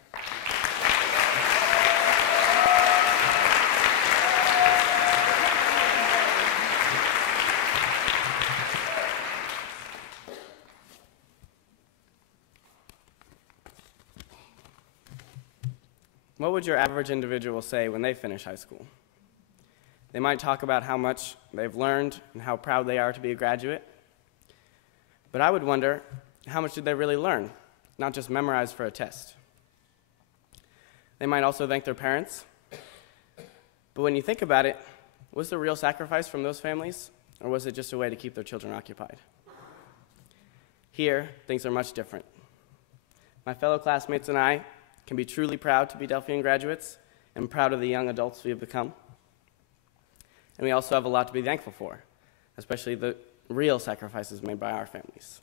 What would your average individual say when they finish high school? They might talk about how much they've learned and how proud they are to be a graduate. But I would wonder, how much did they really learn, not just memorize for a test? They might also thank their parents. But when you think about it, was there real sacrifice from those families, or was it just a way to keep their children occupied? Here, things are much different. My fellow classmates and I can be truly proud to be Delphian graduates and proud of the young adults we have become. And we also have a lot to be thankful for, especially the real sacrifices made by our families.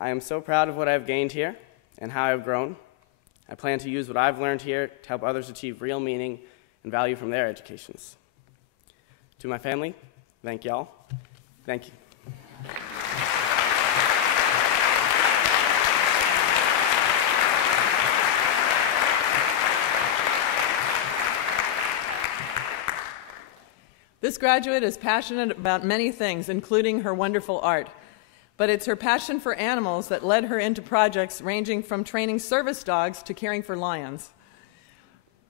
I am so proud of what I have gained here and how I have grown. I plan to use what I've learned here to help others achieve real meaning and value from their educations. To my family, thank y'all. Thank you. This graduate is passionate about many things, including her wonderful art. but it's her passion for animals that led her into projects ranging from training service dogs to caring for lions.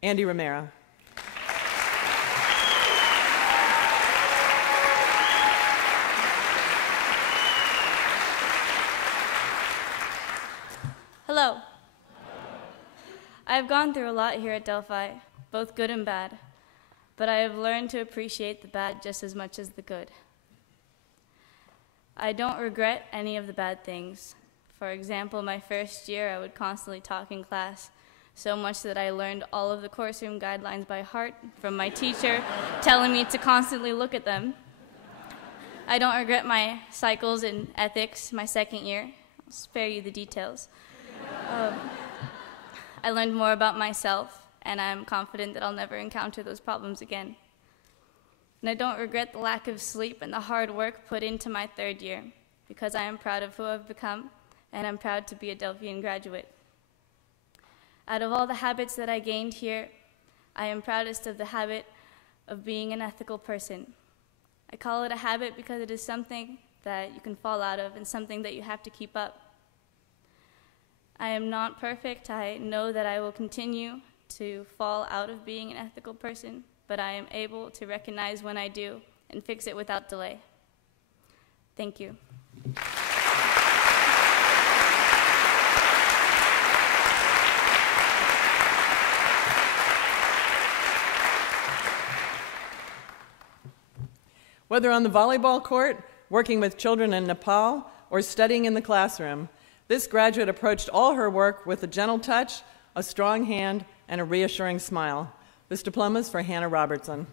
Andy Romero. Hello. I have gone through a lot here at Delphi, both good and bad, but I have learned to appreciate the bad just as much as the good. I don't regret any of the bad things. For example, my first year, I would constantly talk in class, so much that I learned all of the course room guidelines by heart from my teacher telling me to constantly look at them. I don't regret my cycles in ethics my second year. I'll spare you the details. I learned more about myself, and I'm confident that I'll never encounter those problems again. And I don't regret the lack of sleep and the hard work put into my third year, because I am proud of who I've become, and I'm proud to be a Delphian graduate. Out of all the habits that I gained here, I am proudest of the habit of being an ethical person. I call it a habit because it is something that you can fall out of and something that you have to keep up. I am not perfect. I know that I will continue to fall out of being an ethical person, but I am able to recognize when I do and fix it without delay. Thank you. Whether on the volleyball court, working with children in Nepal, or studying in the classroom, this graduate approached all her work with a gentle touch, a strong hand, and a reassuring smile. This diploma is for Hannah Robertson.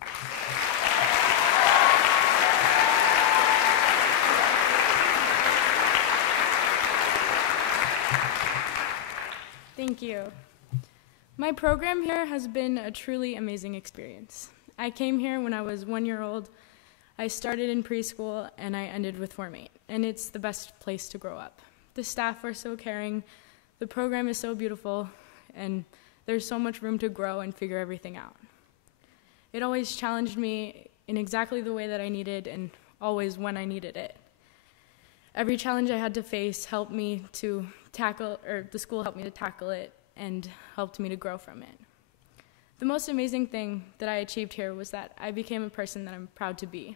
Thank you. My program here has been a truly amazing experience. I came here when I was 1 year old. I started in preschool and I ended with Form 8, and it's the best place to grow up. The staff are so caring, the program is so beautiful, and there's so much room to grow and figure everything out. It always challenged me in exactly the way that I needed and always when I needed it. Every challenge I had to face helped me to tackle, or the school helped me to tackle it and helped me to grow from it. The most amazing thing that I achieved here was that I became a person that I'm proud to be.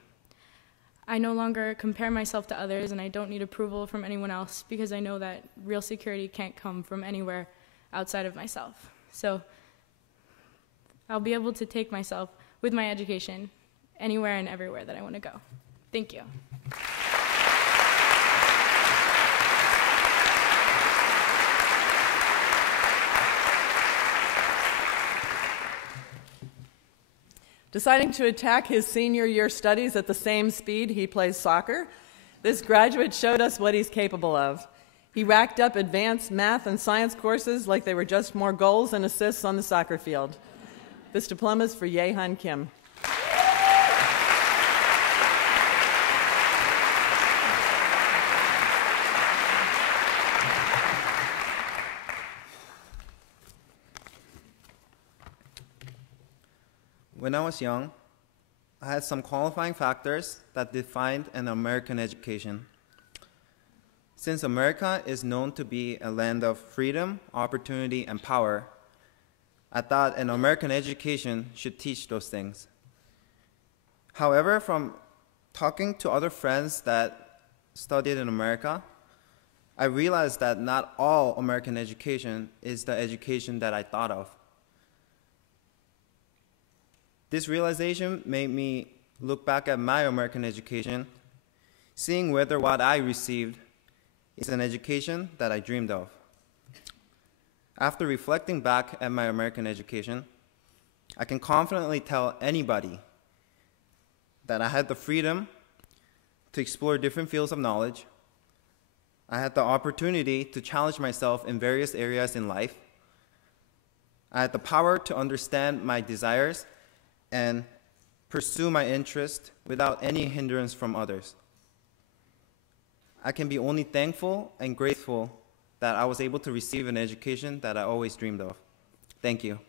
I no longer compare myself to others, and I don't need approval from anyone else because I know that real security can't come from anywhere outside of myself. So I'll be able to take myself with my education anywhere and everywhere that I want to go. Thank you. Deciding to attack his senior year studies at the same speed he plays soccer, this graduate showed us what he's capable of. He racked up advanced math and science courses like they were just more goals and assists on the soccer field. This diploma is for Ye-Hun Kim. When I was young, I had some qualifying factors that defined an American education. Since America is known to be a land of freedom, opportunity, and power, I thought an American education should teach those things. However, from talking to other friends that studied in America, I realized that not all American education is the education that I thought of. This realization made me look back at my American education, seeing whether what I received is an education that I dreamed of. After reflecting back at my American education, I can confidently tell anybody that I had the freedom to explore different fields of knowledge. I had the opportunity to challenge myself in various areas in life. I had the power to understand my desires and pursue my interest without any hindrance from others. I can be only thankful and grateful that I was able to receive an education that I always dreamed of. Thank you.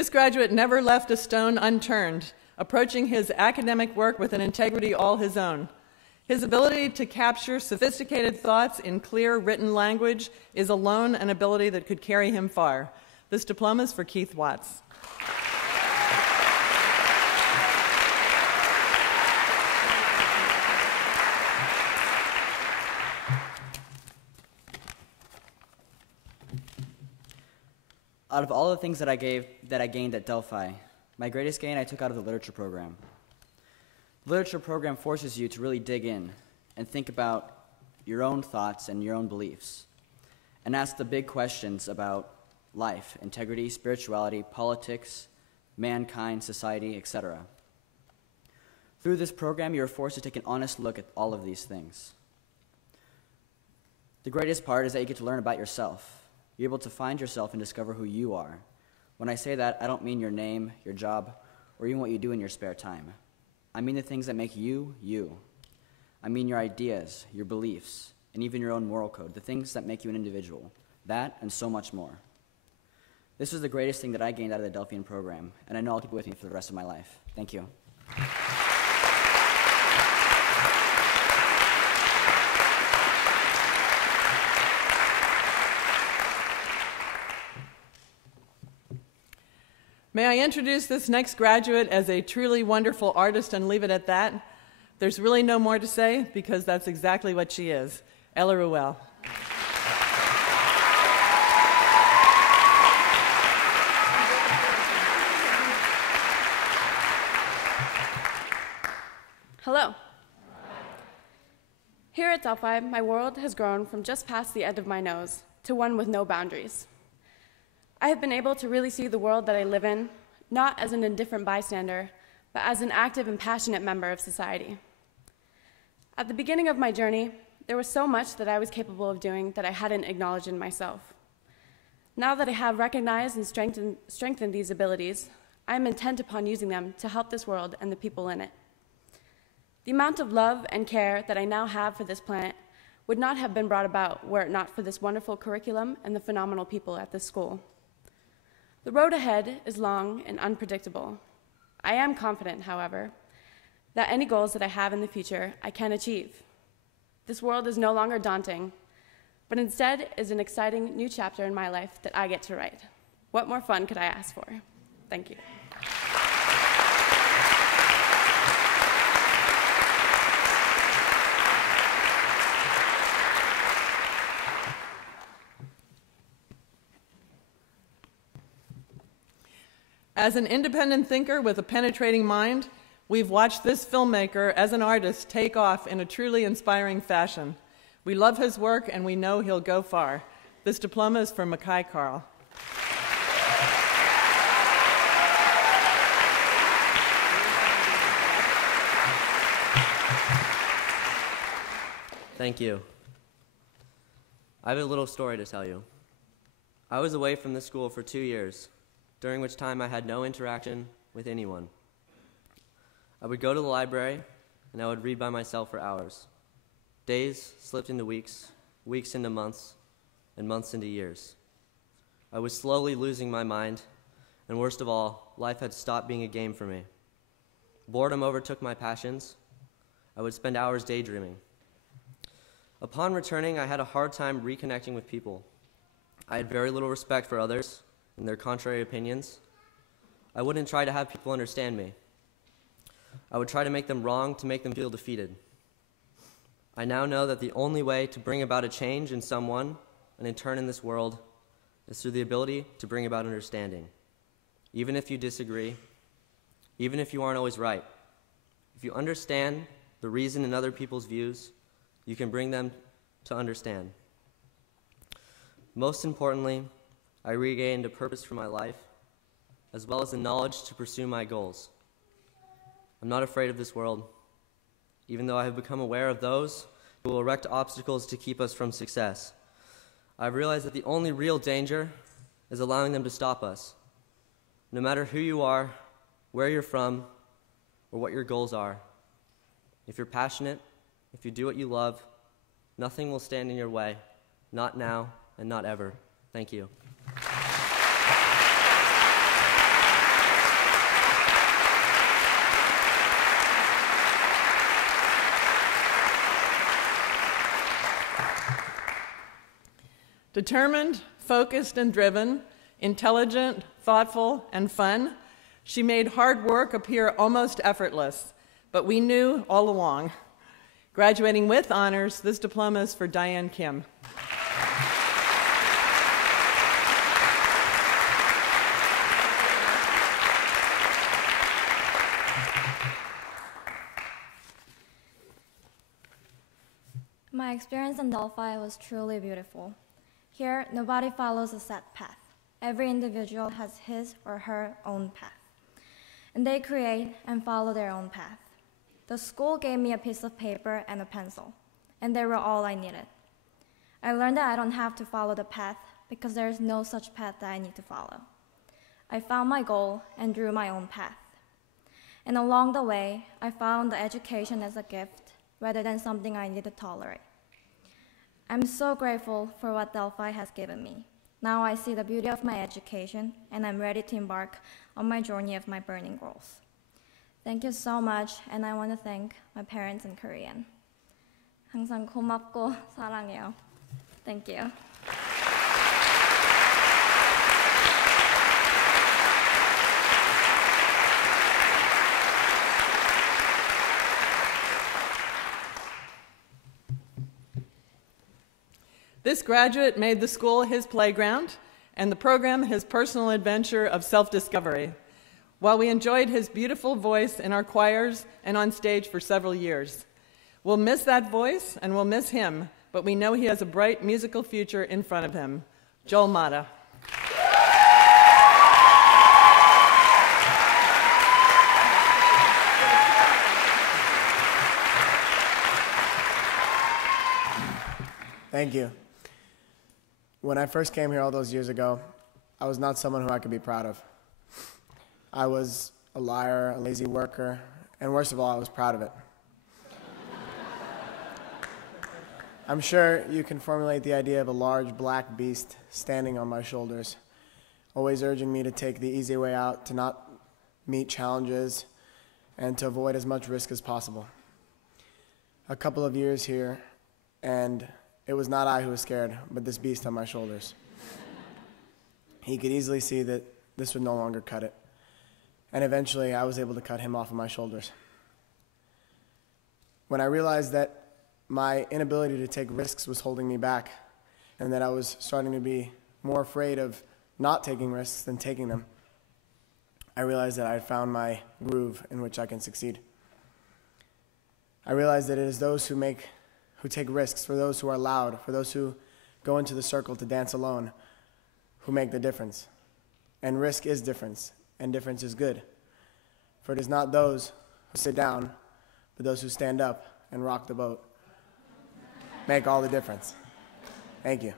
This graduate never left a stone unturned, approaching his academic work with an integrity all his own. His ability to capture sophisticated thoughts in clear written language is alone an ability that could carry him far. This diploma is for Keith Watts. Out of all the things that I gained at Delphi, my greatest gain I took out of the literature program. The literature program forces you to really dig in and think about your own thoughts and your own beliefs, and ask the big questions about life, integrity, spirituality, politics, mankind, society, etc. Through this program, you are forced to take an honest look at all of these things. The greatest part is that you get to learn about yourself. You're able to find yourself and discover who you are. When I say that, I don't mean your name, your job, or even what you do in your spare time. I mean the things that make you, you. I mean your ideas, your beliefs, and even your own moral code, the things that make you an individual. That and so much more. This was the greatest thing that I gained out of the Delphian program, and I know I'll keep it with me for the rest of my life. Thank you. May I introduce this next graduate as a truly wonderful artist and leave it at that? There's really no more to say because that's exactly what she is. Ella Ruel. Hello. Here at Delphi, my world has grown from just past the end of my nose to one with no boundaries. I have been able to really see the world that I live in, not as an indifferent bystander, but as an active and passionate member of society. At the beginning of my journey, there was so much that I was capable of doing that I hadn't acknowledged in myself. Now that I have recognized and strengthened these abilities, I am intent upon using them to help this world and the people in it. The amount of love and care that I now have for this planet would not have been brought about were it not for this wonderful curriculum and the phenomenal people at this school. The road ahead is long and unpredictable. I am confident, however, that any goals that I have in the future I can achieve. This world is no longer daunting, but instead is an exciting new chapter in my life that I get to write. What more fun could I ask for? Thank you. As an independent thinker with a penetrating mind, we've watched this filmmaker as an artist take off in a truly inspiring fashion. We love his work and we know he'll go far. This diploma is from Mackay Carl. Thank you. I have a little story to tell you. I was away from this school for 2 years, during which time I had no interaction with anyone. I would go to the library, and I would read by myself for hours. Days slipped into weeks, weeks into months, and months into years. I was slowly losing my mind, and worst of all, life had stopped being a game for me. Boredom overtook my passions. I would spend hours daydreaming. Upon returning, I had a hard time reconnecting with people. I had very little respect for others and their contrary opinions. I wouldn't try to have people understand me. I would try to make them wrong to make them feel defeated. I now know that the only way to bring about a change in someone, and in turn in this world, is through the ability to bring about understanding. Even if you disagree, even if you aren't always right, if you understand the reason in other people's views, you can bring them to understand. Most importantly, I regained a purpose for my life, as well as the knowledge to pursue my goals. I'm not afraid of this world, even though I have become aware of those who will erect obstacles to keep us from success. I've realized that the only real danger is allowing them to stop us. No matter who you are, where you're from, or what your goals are, if you're passionate, if you do what you love, nothing will stand in your way, not now and not ever. Thank you. Determined, focused, and driven, intelligent, thoughtful, and fun, she made hard work appear almost effortless, but we knew all along. Graduating with honors, this diploma is for Diane Kim. My experience in Delphi was truly beautiful. Here, nobody follows a set path. Every individual has his or her own path, and they create and follow their own path. The school gave me a piece of paper and a pencil, and they were all I needed. I learned that I don't have to follow the path because there is no such path that I need to follow. I found my goal and drew my own path. And along the way, I found the education as a gift rather than something I need to tolerate. I'm so grateful for what Delphi has given me. Now I see the beauty of my education, and I'm ready to embark on my journey of my burning goals. Thank you so much, and I want to thank my parents in Korean. 항상 고맙고 사랑해요. Thank you. This graduate made the school his playground and the program his personal adventure of self-discovery, while we enjoyed his beautiful voice in our choirs and on stage for several years. We'll miss that voice and we'll miss him, but we know he has a bright musical future in front of him. Joel Mata. Thank you. When I first came here all those years ago, I was not someone who I could be proud of. I was a liar, a lazy worker, and worst of all, I was proud of it. I'm sure you can formulate the idea of a large black beast standing on my shoulders, always urging me to take the easy way out, to not meet challenges, and to avoid as much risk as possible. A couple of years here, and it was not I who was scared, but this beast on my shoulders. He could easily see that this would no longer cut it. And eventually, I was able to cut him off of my shoulders. When I realized that my inability to take risks was holding me back, and that I was starting to be more afraid of not taking risks than taking them, I realized that I had found my groove in which I can succeed. I realized that it is those who take risks, for those who are loud, for those who go into the circle to dance alone, who make the difference. And risk is difference, and difference is good. For it is not those who sit down, but those who stand up and rock the boat make all the difference. Thank you.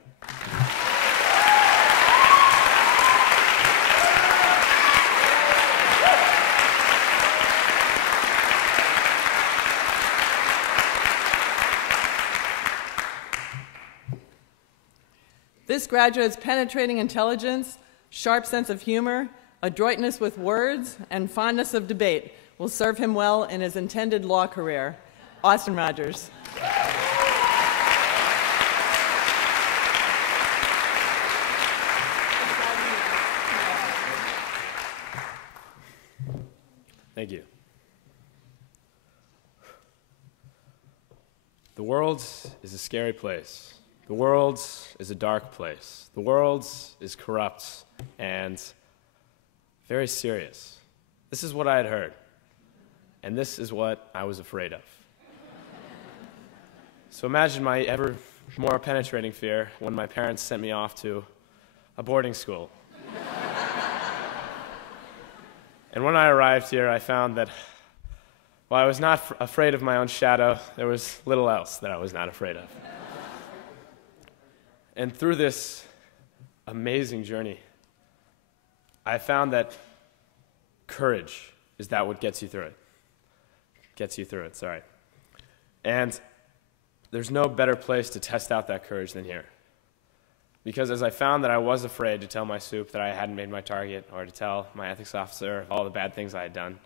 This graduate's penetrating intelligence, sharp sense of humor, adroitness with words, and fondness of debate will serve him well in his intended law career. Austin Rogers. Thank you. The world is a scary place. The world is a dark place. The world is corrupt and very serious. This is what I had heard, and this is what I was afraid of. So imagine my ever more penetrating fear when my parents sent me off to a boarding school. And when I arrived here, I found that while I was not afraid of my own shadow, there was little else that I was not afraid of. And through this amazing journey, I found that courage is that what gets you through it. And there's no better place to test out that courage than here. Because as I found that I was afraid to tell my soup that I hadn't made my target, or to tell my ethics officer of all the bad things I had done,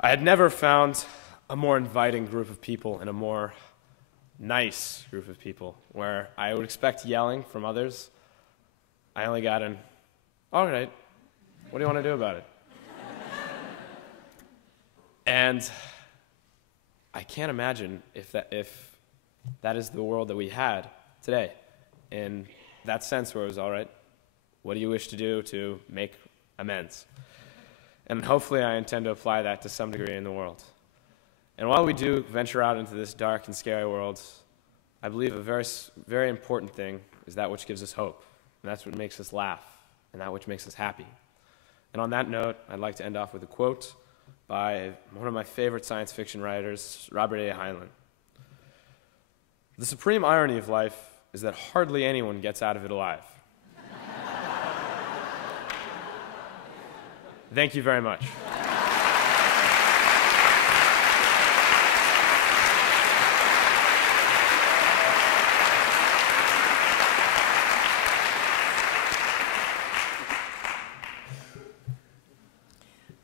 I had never found a more inviting group of people and a more nice group of people where I would expect yelling from others. I only got an, all right, what do you want to do about it? And I can't imagine if that is the world that we had today, in that sense where it was, all right, what do you wish to do to make amends? And hopefully I intend to apply that to some degree in the world. And while we do venture out into this dark and scary world, I believe a very, very important thing is that which gives us hope. And that's what makes us laugh, and that which makes us happy. And on that note, I'd like to end off with a quote by one of my favorite science fiction writers, Robert A. Heinlein. "The supreme irony of life is that hardly anyone gets out of it alive." Thank you very much.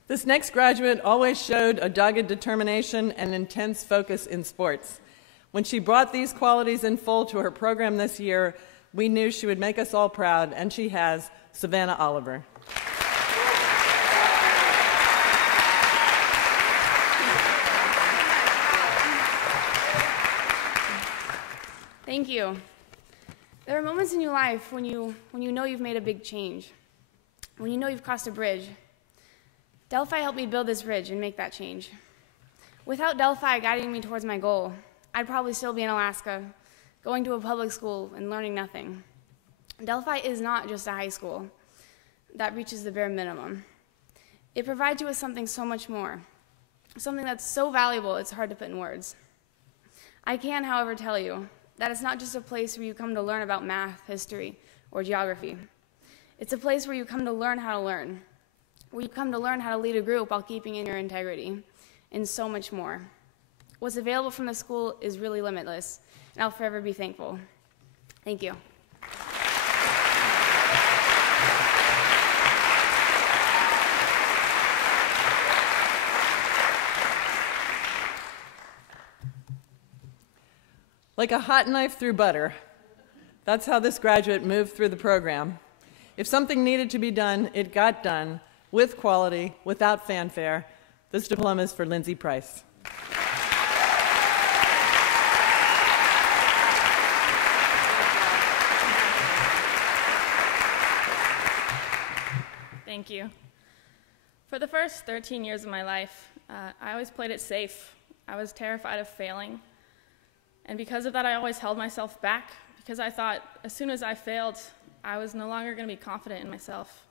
This next graduate always showed a dogged determination and intense focus in sports. When she brought these qualities in full to her program this year, we knew she would make us all proud, and she has. Savannah Oliver. Thank you. There are moments in your life when you know you've made a big change, when you know you've crossed a bridge. Delphi helped me build this bridge and make that change. Without Delphi guiding me towards my goal, I'd probably still be in Alaska, going to a public school and learning nothing. Delphi is not just a high school that reaches the bare minimum. It provides you with something so much more, something that's so valuable it's hard to put in words. I can, however, tell you that it's not just a place where you come to learn about math, history, or geography. It's a place where you come to learn how to learn, where you come to learn how to lead a group while keeping in your integrity, and so much more. What's available from the school is really limitless, and I'll forever be thankful. Thank you. Like a hot knife through butter. That's how this graduate moved through the program. If something needed to be done, it got done, with quality, without fanfare. This diploma is for Lindsay Price. Thank you. For the first 13 years of my life, I always played it safe. I was terrified of failing. And because of that, I always held myself back, because I thought as soon as I failed, I was no longer going to be confident in myself.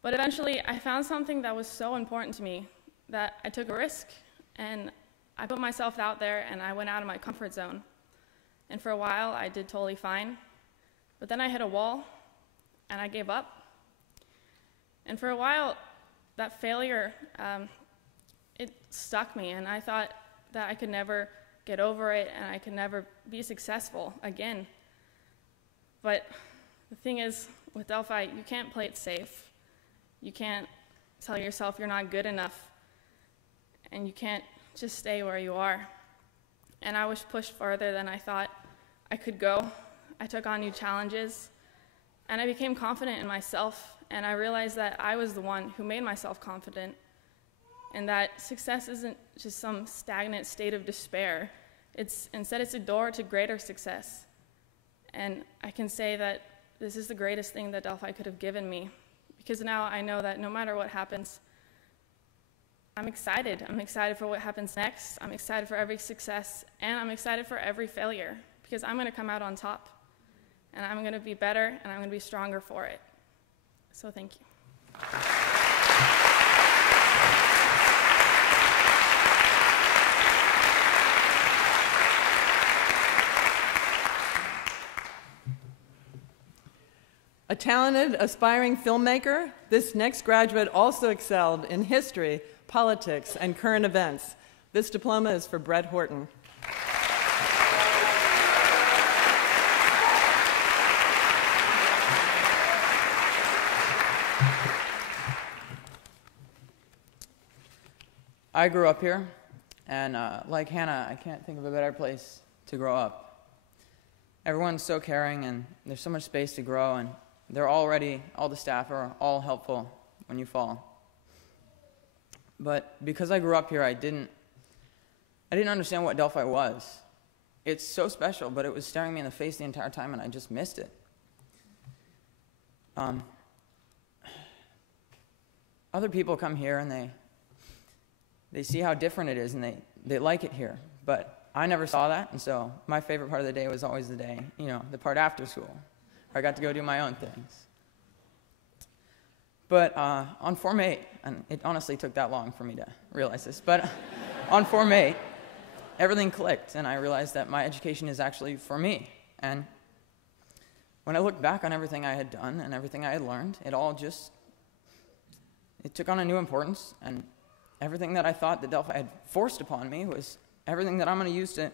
But eventually, I found something that was so important to me that I took a risk, and I put myself out there, and I went out of my comfort zone. And for a while, I did totally fine. But then I hit a wall, and I gave up. And for a while, that failure, it stuck me, and I thought that I could never get over it, and I could never be successful again. But the thing is, with Delphi, you can't play it safe. You can't tell yourself you're not good enough, and you can't just stay where you are. And I was pushed farther than I thought I could go. I took on new challenges, and I became confident in myself, and I realized that I was the one who made myself confident, and that success isn't just some stagnant state of despair. Instead, it's a door to greater success. And I can say that this is the greatest thing that Delphi could have given me, because now I know that no matter what happens, I'm excited. I'm excited for what happens next. I'm excited for every success, and I'm excited for every failure, because I'm going to come out on top, and I'm going to be better, and I'm going to be stronger for it. So thank you. A talented, aspiring filmmaker, this next graduate also excelled in history, politics, and current events. This diploma is for Brett Horton. I grew up here, and like Hannah, I can't think of a better place to grow up. Everyone's so caring, and there's so much space to grow, and all the staff are all helpful when you fall. But because I grew up here, I didn't understand what Delphi was. It's so special, but it was staring me in the face the entire time, and I just missed it. Other people come here, and they see how different it is, and they like it here. But I never saw that, and so my favorite part of the day was always the day, the part after school, where I got to go do my own things. But on Form 8, and it honestly took that long for me to realize this, but on Form 8, everything clicked, and I realized that my education is actually for me. And when I looked back on everything I had done and everything I had learned, it took on a new importance, and everything that I thought that Delphi had forced upon me was everything that I'm going to use to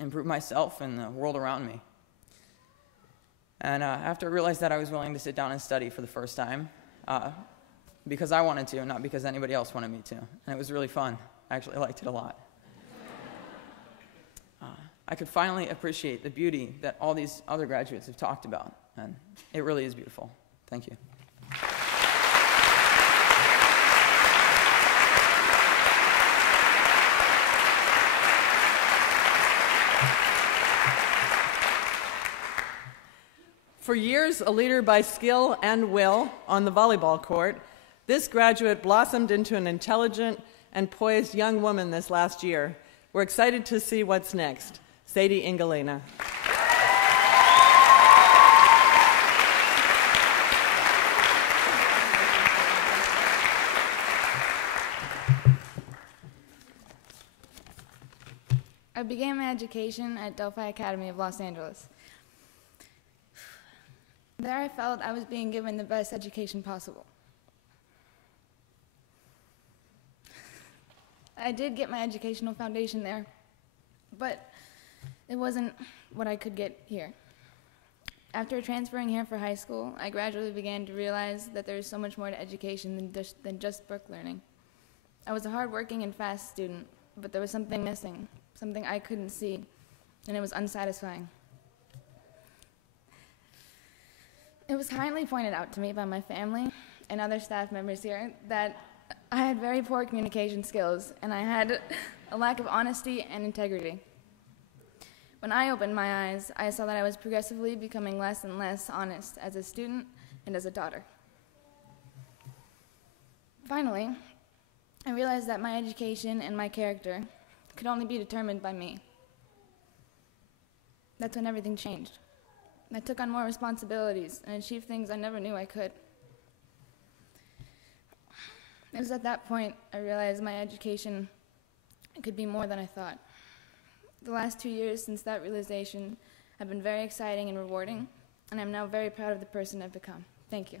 improve myself and the world around me. And after I realized that, I was willing to sit down and study for the first time because I wanted to, not because anybody else wanted me to. And it was really fun. I actually liked it a lot. I could finally appreciate the beauty that all these other graduates have talked about, and it really is beautiful. Thank you. For years, a leader by skill and will on the volleyball court, this graduate blossomed into an intelligent and poised young woman this last year. We're excited to see what's next. Sadie Ingalina. I began my education at Delphi Academy of Los Angeles. There I felt I was being given the best education possible. I did get my educational foundation there, but it wasn't what I could get here. After transferring here for high school, I gradually began to realize that there is so much more to education than just book learning. I was a hardworking and fast student, but there was something missing, something I couldn't see, and it was unsatisfying. It was kindly pointed out to me by my family and other staff members here that I had very poor communication skills and I had a lack of honesty and integrity. When I opened my eyes, I saw that I was progressively becoming less and less honest as a student and as a daughter. Finally, I realized that my education and my character could only be determined by me. That's when everything changed. I took on more responsibilities and achieved things I never knew I could. It was at that point I realized my education could be more than I thought. The last 2 years since that realization have been very exciting and rewarding, and I'm now very proud of the person I've become. Thank you.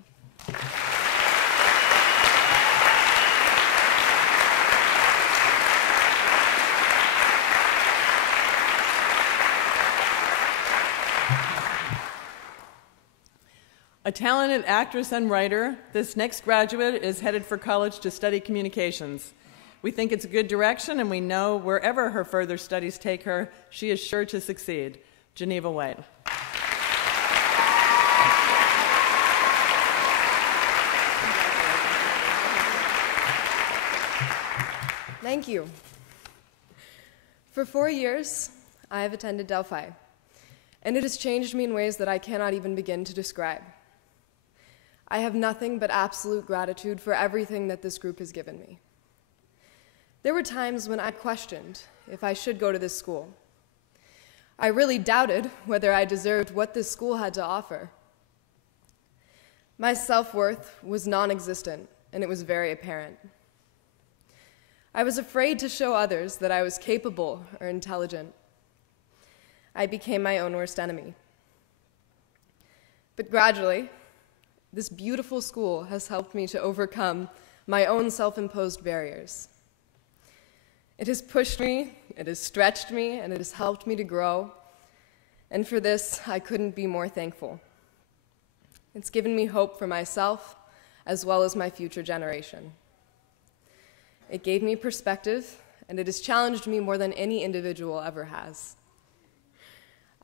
A talented actress and writer, this next graduate is headed for college to study communications. We think it's a good direction, and we know wherever her further studies take her, she is sure to succeed. Geneva White. Thank you. For 4 years, I have attended Delphi, and it has changed me in ways that I cannot even begin to describe. I have nothing but absolute gratitude for everything that this group has given me. There were times when I questioned if I should go to this school. I really doubted whether I deserved what this school had to offer. My self-worth was non-existent, and it was very apparent. I was afraid to show others that I was capable or intelligent. I became my own worst enemy. But gradually, this beautiful school has helped me to overcome my own self-imposed barriers. It has pushed me, it has stretched me, and it has helped me to grow. And for this, I couldn't be more thankful. It's given me hope for myself as well as my future generation. It gave me perspective, and it has challenged me more than any individual ever has.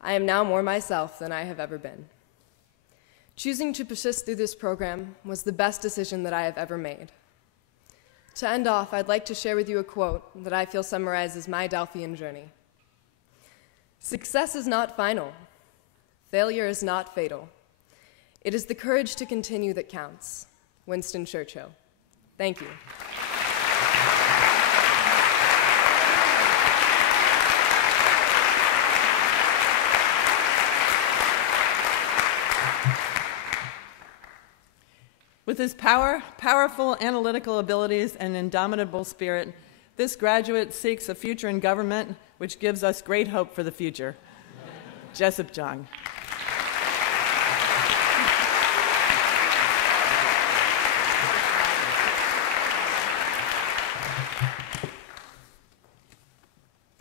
I am now more myself than I have ever been. Choosing to persist through this program was the best decision that I have ever made. To end off, I'd like to share with you a quote that I feel summarizes my Delphian journey. "Success is not final. Failure is not fatal. It is the courage to continue that counts." Winston Churchill. Thank you. With his powerful analytical abilities and indomitable spirit, this graduate seeks a future in government, which gives us great hope for the future. Jessup Jung.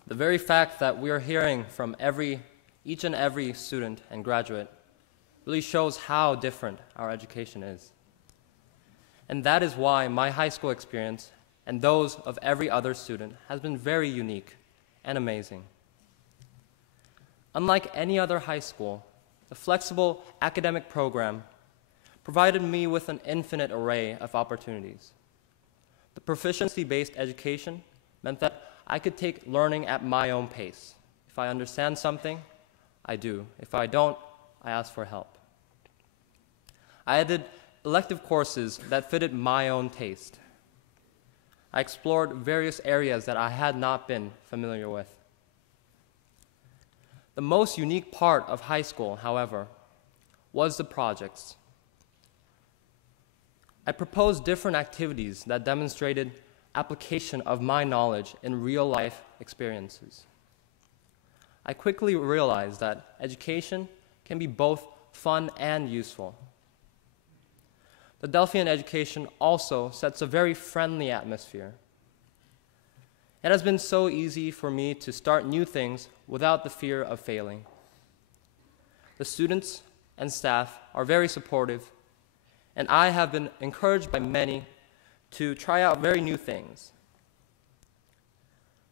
The very fact that we are hearing from each and every student and graduate really shows how different our education is. And that is why my high school experience and those of every other student has been very unique and amazing. Unlike any other high school, the flexible academic program provided me with an infinite array of opportunities. The proficiency-based education meant that I could take learning at my own pace. If I understand something, I do. If I don't, I ask for help. I added elective courses that fitted my own taste. I explored various areas that I had not been familiar with. The most unique part of high school, however, was the projects. I proposed different activities that demonstrated application of my knowledge in real-life experiences. I quickly realized that education can be both fun and useful. The Delphian education also sets a very friendly atmosphere. It has been so easy for me to start new things without the fear of failing. The students and staff are very supportive, and I have been encouraged by many to try out very new things.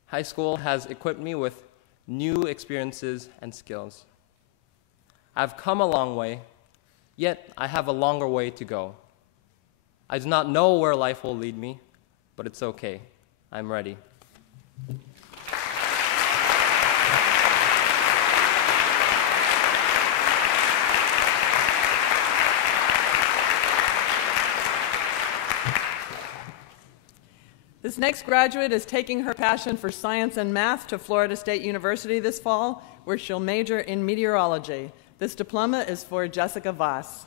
High school has equipped me with new experiences and skills. I've come a long way, yet I have a longer way to go. I do not know where life will lead me, but it's okay. I'm ready. This next graduate is taking her passion for science and math to Florida State University this fall, where she'll major in meteorology. This diploma is for Jessica Voss.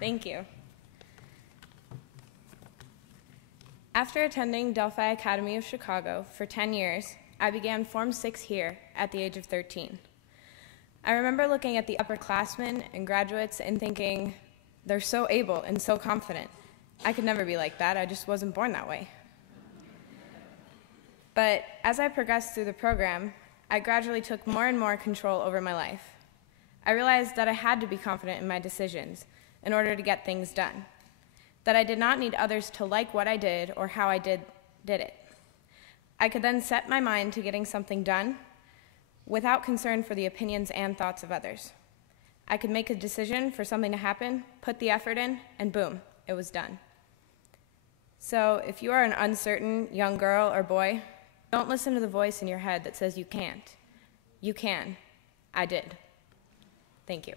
Thank you. After attending Delphi Academy of Chicago for 10 years, I began Form 6 here at the age of 13. I remember looking at the upperclassmen and graduates and thinking, they're so able and so confident. I could never be like that. I just wasn't born that way. But as I progressed through the program, I gradually took more and more control over my life. I realized that I had to be confident in my decisions in order to get things done, that I did not need others to like what I did or how I did it. I could then set my mind to getting something done without concern for the opinions and thoughts of others. I could make a decision for something to happen, put the effort in, and boom, it was done. So if you are an uncertain young girl or boy, don't listen to the voice in your head that says you can't. You can. I did. Thank you.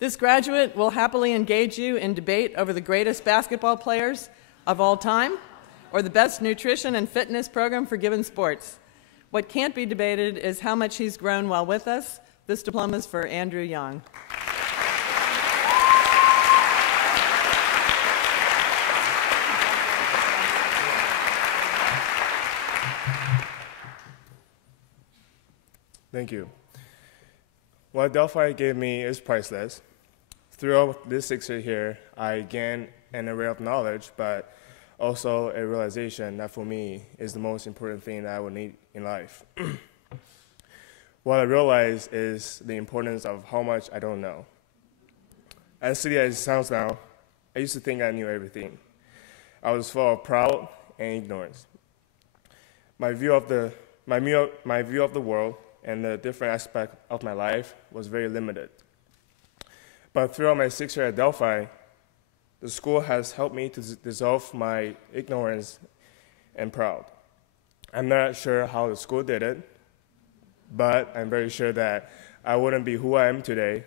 This graduate will happily engage you in debate over the greatest basketball players of all time or the best nutrition and fitness program for given sports. What can't be debated is how much he's grown while with us. This diploma is for Andrew Young. Thank you. What Delphi gave me is priceless. Throughout this 6 year here, I gained an array of knowledge, but also a realization that for me is the most important thing that I will need in life. What I realized is the importance of how much I don't know. As silly as it sounds now, I used to think I knew everything. I was full of pride and ignorance. My view of the world and the different aspects of my life was very limited. But throughout my 6 years at Delphi, the school has helped me to dissolve my ignorance and pride. I'm not sure how the school did it, but I'm very sure that I wouldn't be who I am today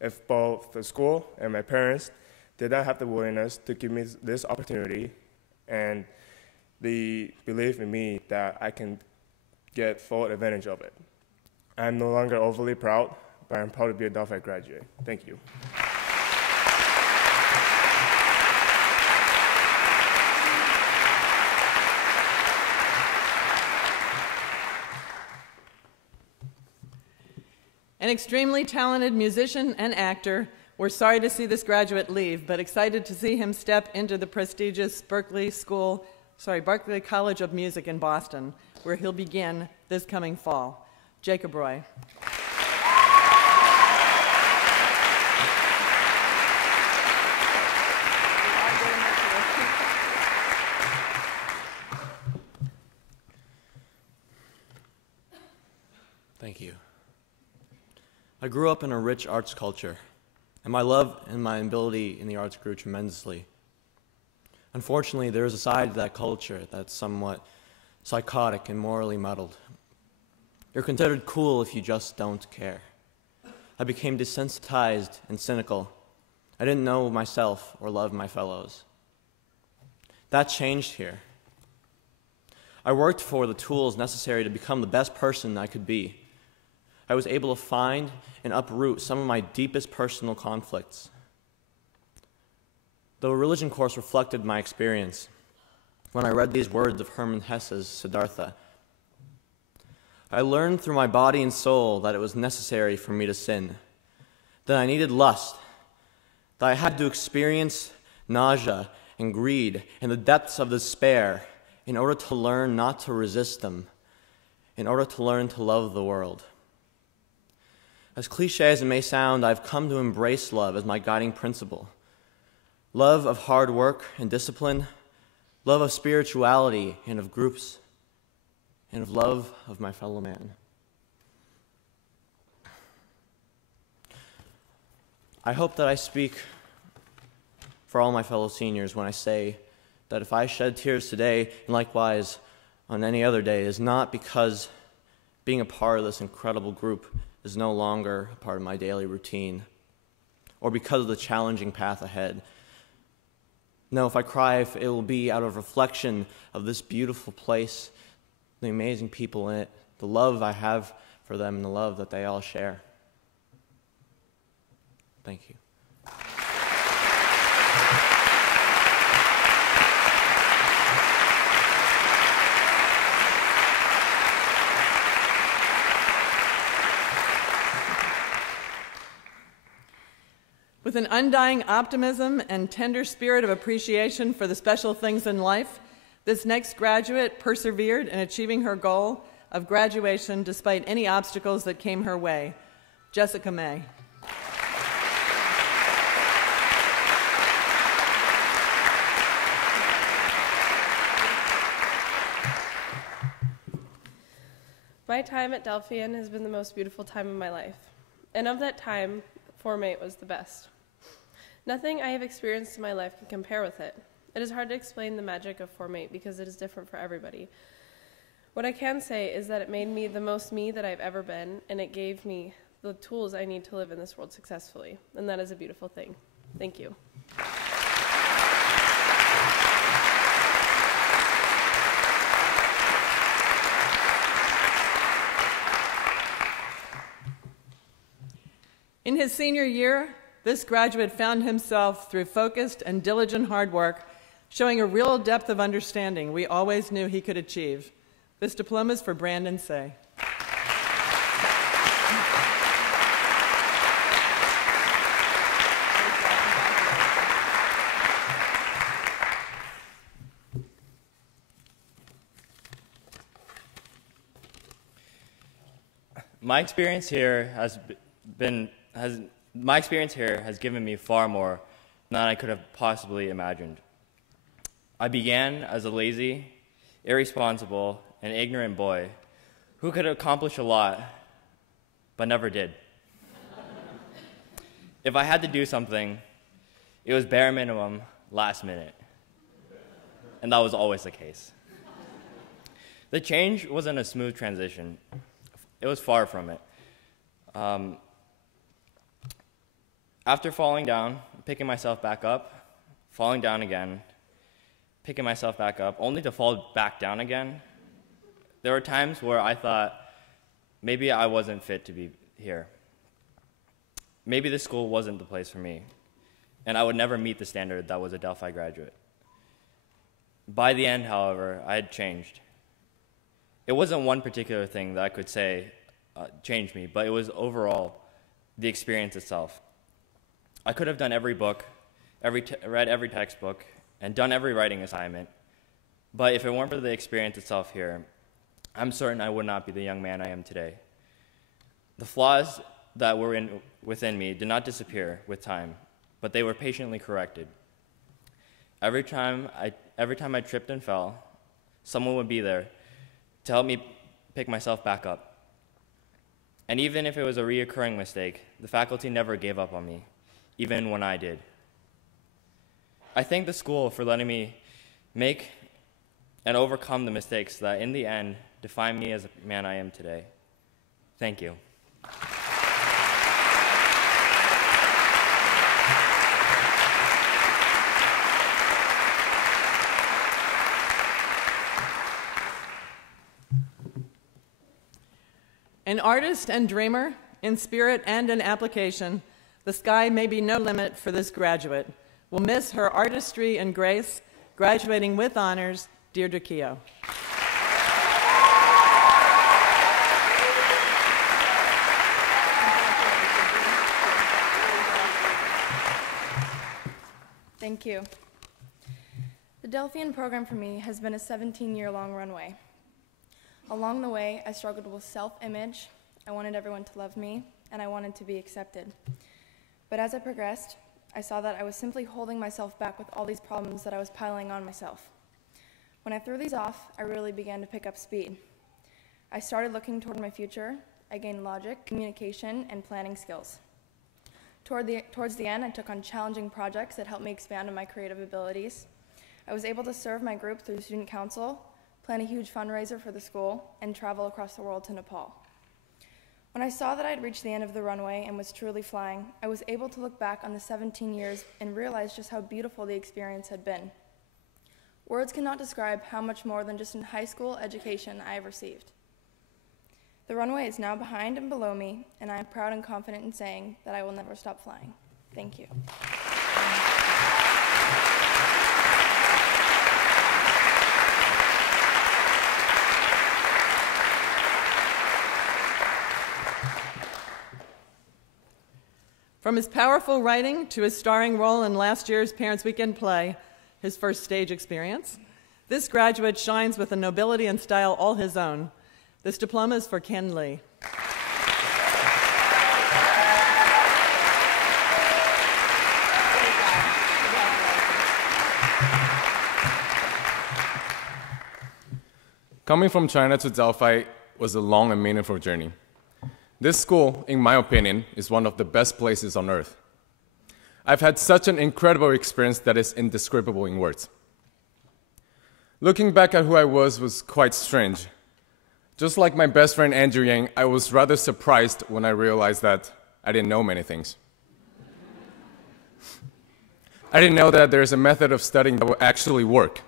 if both the school and my parents did not have the willingness to give me this opportunity and the belief in me that I can get full advantage of it. I'm no longer overly proud, but I'm proud to be a Delphi graduate. Thank you. An extremely talented musician and actor, we're sorry to see this graduate leave, but excited to see him step into the prestigious Berklee College of Music in Boston, where he'll begin this coming fall. Jacob Roy. Thank you. I grew up in a rich arts culture, and my love and my ability in the arts grew tremendously. Unfortunately, there is a side to that culture that's somewhat psychotic and morally muddled. You're considered cool if you just don't care. I became desensitized and cynical. I didn't know myself or love my fellows. That changed here. I worked for the tools necessary to become the best person I could be. I was able to find and uproot some of my deepest personal conflicts. The religion course reflected my experience when I read these words of Hermann Hesse's Siddhartha. I learned through my body and soul that it was necessary for me to sin, that I needed lust, that I had to experience nausea and greed and the depths of despair in order to learn not to resist them, in order to learn to love the world. As cliche as it may sound, I've come to embrace love as my guiding principle. Love of hard work and discipline, love of spirituality and of groups, and of love of my fellow man. I hope that I speak for all my fellow seniors when I say that if I shed tears today, and likewise on any other day, it is not because being a part of this incredible group is no longer a part of my daily routine, or because of the challenging path ahead. No, if I cry, it will be out of reflection of this beautiful place, the amazing people in it, the love I have for them, and the love that they all share. Thank you. With an undying optimism and tender spirit of appreciation for the special things in life, this next graduate persevered in achieving her goal of graduation despite any obstacles that came her way. Jessica May. My time at Delphian has been the most beautiful time of my life, and of that time, Form 8 was the best. Nothing I have experienced in my life can compare with it. It is hard to explain the magic of Form 8 because it is different for everybody. What I can say is that it made me the most me that I've ever been, and it gave me the tools I need to live in this world successfully, and that is a beautiful thing. Thank you. In his senior year, this graduate found himself, through focused and diligent hard work, showing a real depth of understanding we always knew he could achieve. This diploma is for Brandon Say. My experience here has given me far more than I could have possibly imagined. I began as a lazy, irresponsible, and ignorant boy who could accomplish a lot, but never did. If I had to do something, it was bare minimum, last minute. And that was always the case. The change wasn't a smooth transition. It was far from it. After falling down, picking myself back up, falling down again, picking myself back up, only to fall back down again, there were times where I thought maybe I wasn't fit to be here. Maybe this school wasn't the place for me, and I would never meet the standard that was a Delphi graduate. By the end, however, I had changed. It wasn't one particular thing that I could say changed me, but it was overall the experience itself. I could have done every book, read every textbook, and done every writing assignment, but if it weren't for the experience itself here, I'm certain I would not be the young man I am today. The flaws that were within me did not disappear with time, but they were patiently corrected. Every time I tripped and fell, someone would be there to help me pick myself back up. And even if it was a reoccurring mistake, the faculty never gave up on me, even when I did. I thank the school for letting me make and overcome the mistakes that in the end define me as a man I am today. Thank you. An artist and dreamer, in spirit and in application, the sky may be no limit for this graduate. We'll miss her artistry and grace, graduating with honors, Deirdre Keogh. Thank you. The Delphian program for me has been a 17-year-long runway. Along the way, I struggled with self-image, I wanted everyone to love me, and I wanted to be accepted. But as I progressed, I saw that I was simply holding myself back with all these problems that I was piling on myself. When I threw these off, I really began to pick up speed. I started looking toward my future. I gained logic, communication, and planning skills. Towards the end, I took on challenging projects that helped me expand on my creative abilities. I was able to serve my group through student council, plan a huge fundraiser for the school, and travel across the world to Nepal. When I saw that I had reached the end of the runway and was truly flying, I was able to look back on the 17 years and realize just how beautiful the experience had been. Words cannot describe how much more than just a high school education I have received. The runway is now behind and below me, and I am proud and confident in saying that I will never stop flying. Thank you. From his powerful writing to his starring role in last year's Parents' Weekend play, his first stage experience, this graduate shines with a nobility and style all his own. This diploma is for Ken Lee. Coming from China to Delphi was a long and meaningful journey. This school, in my opinion, is one of the best places on earth. I've had such an incredible experience that is indescribable in words. Looking back at who I was quite strange. Just like my best friend Andrew Yang, I was rather surprised when I realized that I didn't know many things. I didn't know that there's a method of studying that will actually work.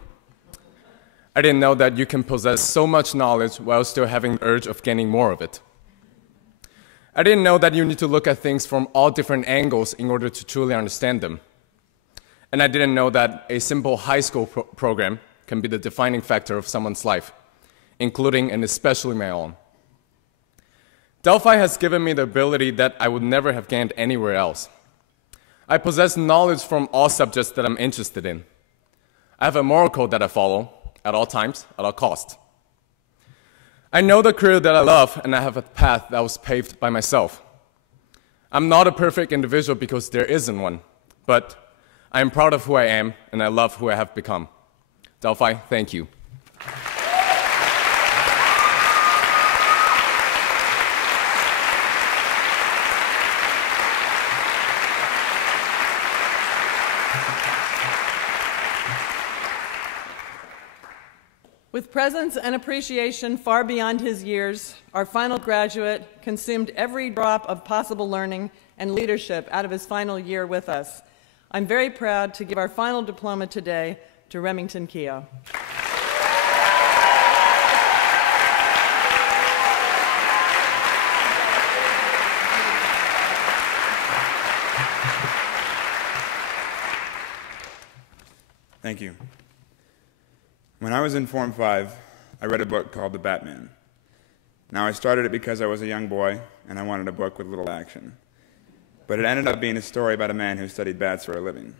I didn't know that you can possess so much knowledge while still having the urge of gaining more of it. I didn't know that you need to look at things from all different angles in order to truly understand them. And I didn't know that a simple high school program can be the defining factor of someone's life, including and especially my own. Delphi has given me the ability that I would never have gained anywhere else. I possess knowledge from all subjects that I'm interested in. I have a moral code that I follow at all times, at all costs. I know the career that I love, and I have a path that was paved by myself. I'm not a perfect individual because there isn't one, but I am proud of who I am, and I love who I have become. Delphi, thank you. With presence and appreciation far beyond his years, our final graduate consumed every drop of possible learning and leadership out of his final year with us. I'm very proud to give our final diploma today to Remington Keogh. Thank you. When I was in Form 5, I read a book called The Batman. Now, I started it because I was a young boy and I wanted a book with little action. But it ended up being a story about a man who studied bats for a living.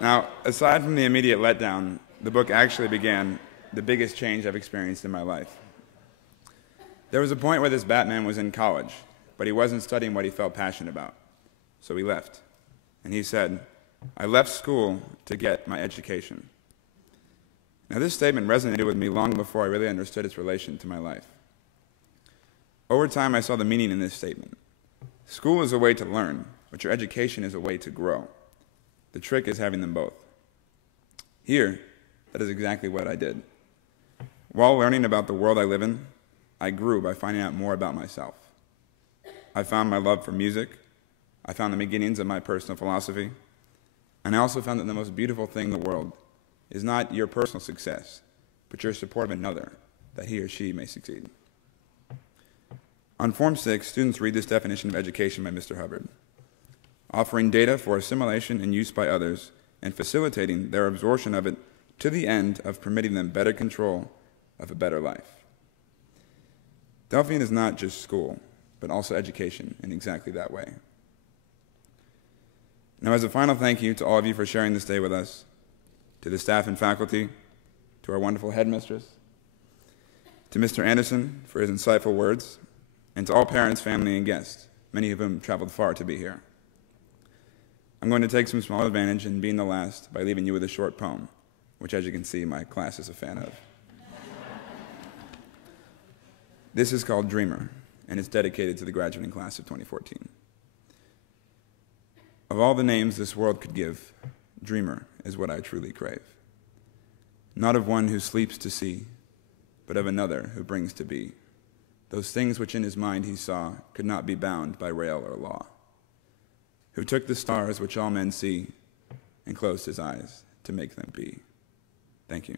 Now, aside from the immediate letdown, the book actually began the biggest change I've experienced in my life. There was a point where this Batman was in college, but he wasn't studying what he felt passionate about, so he left. And he said, "I left school to get my education." Now, this statement resonated with me long before I really understood its relation to my life. Over time, I saw the meaning in this statement. School is a way to learn, but your education is a way to grow. The trick is having them both. Here, that is exactly what I did. While learning about the world I live in, I grew by finding out more about myself. I found my love for music. I found the beginnings of my personal philosophy, and I also found that the most beautiful thing in the world is not your personal success, but your support of another, that he or she may succeed. On Form 6, students read this definition of education by Mr. Hubbard: offering data for assimilation and use by others, and facilitating their absorption of it to the end of permitting them better control of a better life. Delphian is not just school, but also education in exactly that way. Now, as a final thank you to all of you for sharing this day with us, to the staff and faculty, to our wonderful headmistress, to Mr. Anderson for his insightful words, and to all parents, family, and guests, many of whom traveled far to be here. I'm going to take some small advantage in being the last by leaving you with a short poem, which, as you can see, my class is a fan of. This is called Dreamer, and it's dedicated to the graduating class of 2014. Of all the names this world could give, dreamer is what I truly crave. Not of one who sleeps to see, but of another who brings to be those things which in his mind he saw could not be bound by rail or law, who took the stars which all men see and closed his eyes to make them be. Thank you.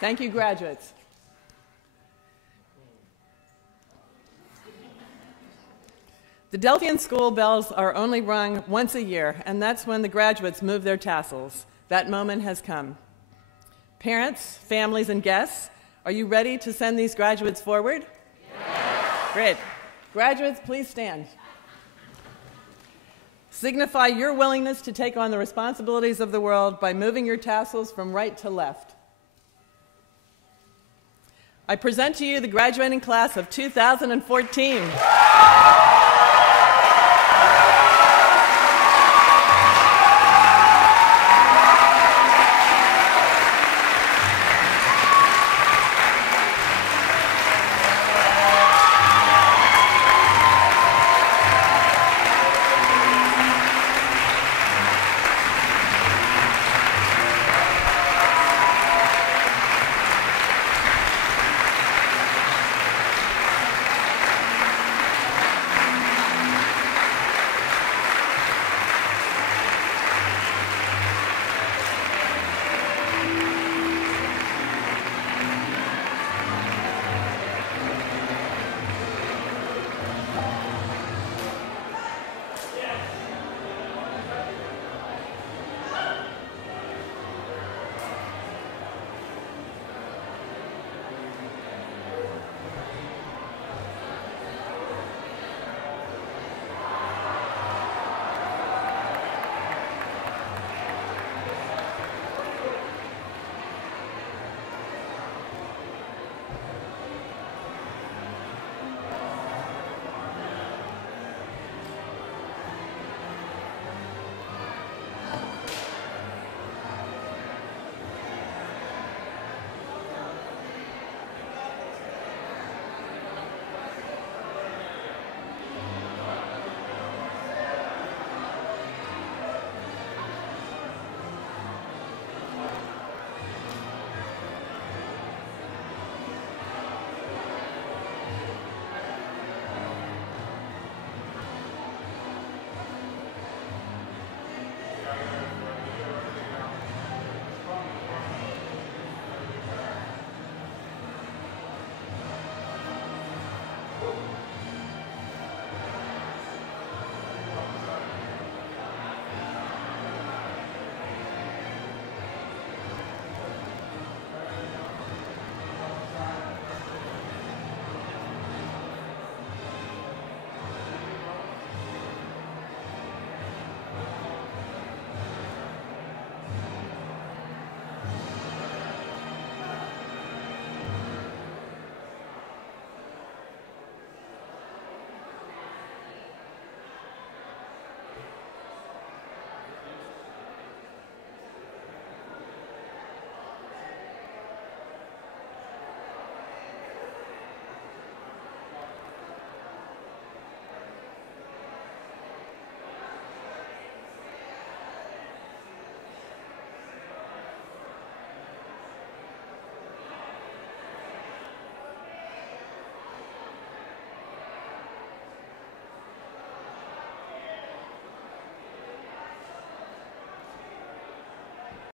Thank you, graduates. The Delphian school bells are only rung once a year, and that's when the graduates move their tassels. That moment has come. Parents, families, and guests, are you ready to send these graduates forward? Yes. Great. Graduates, please stand. Signify your willingness to take on the responsibilities of the world by moving your tassels from right to left. I present to you the graduating class of 2014.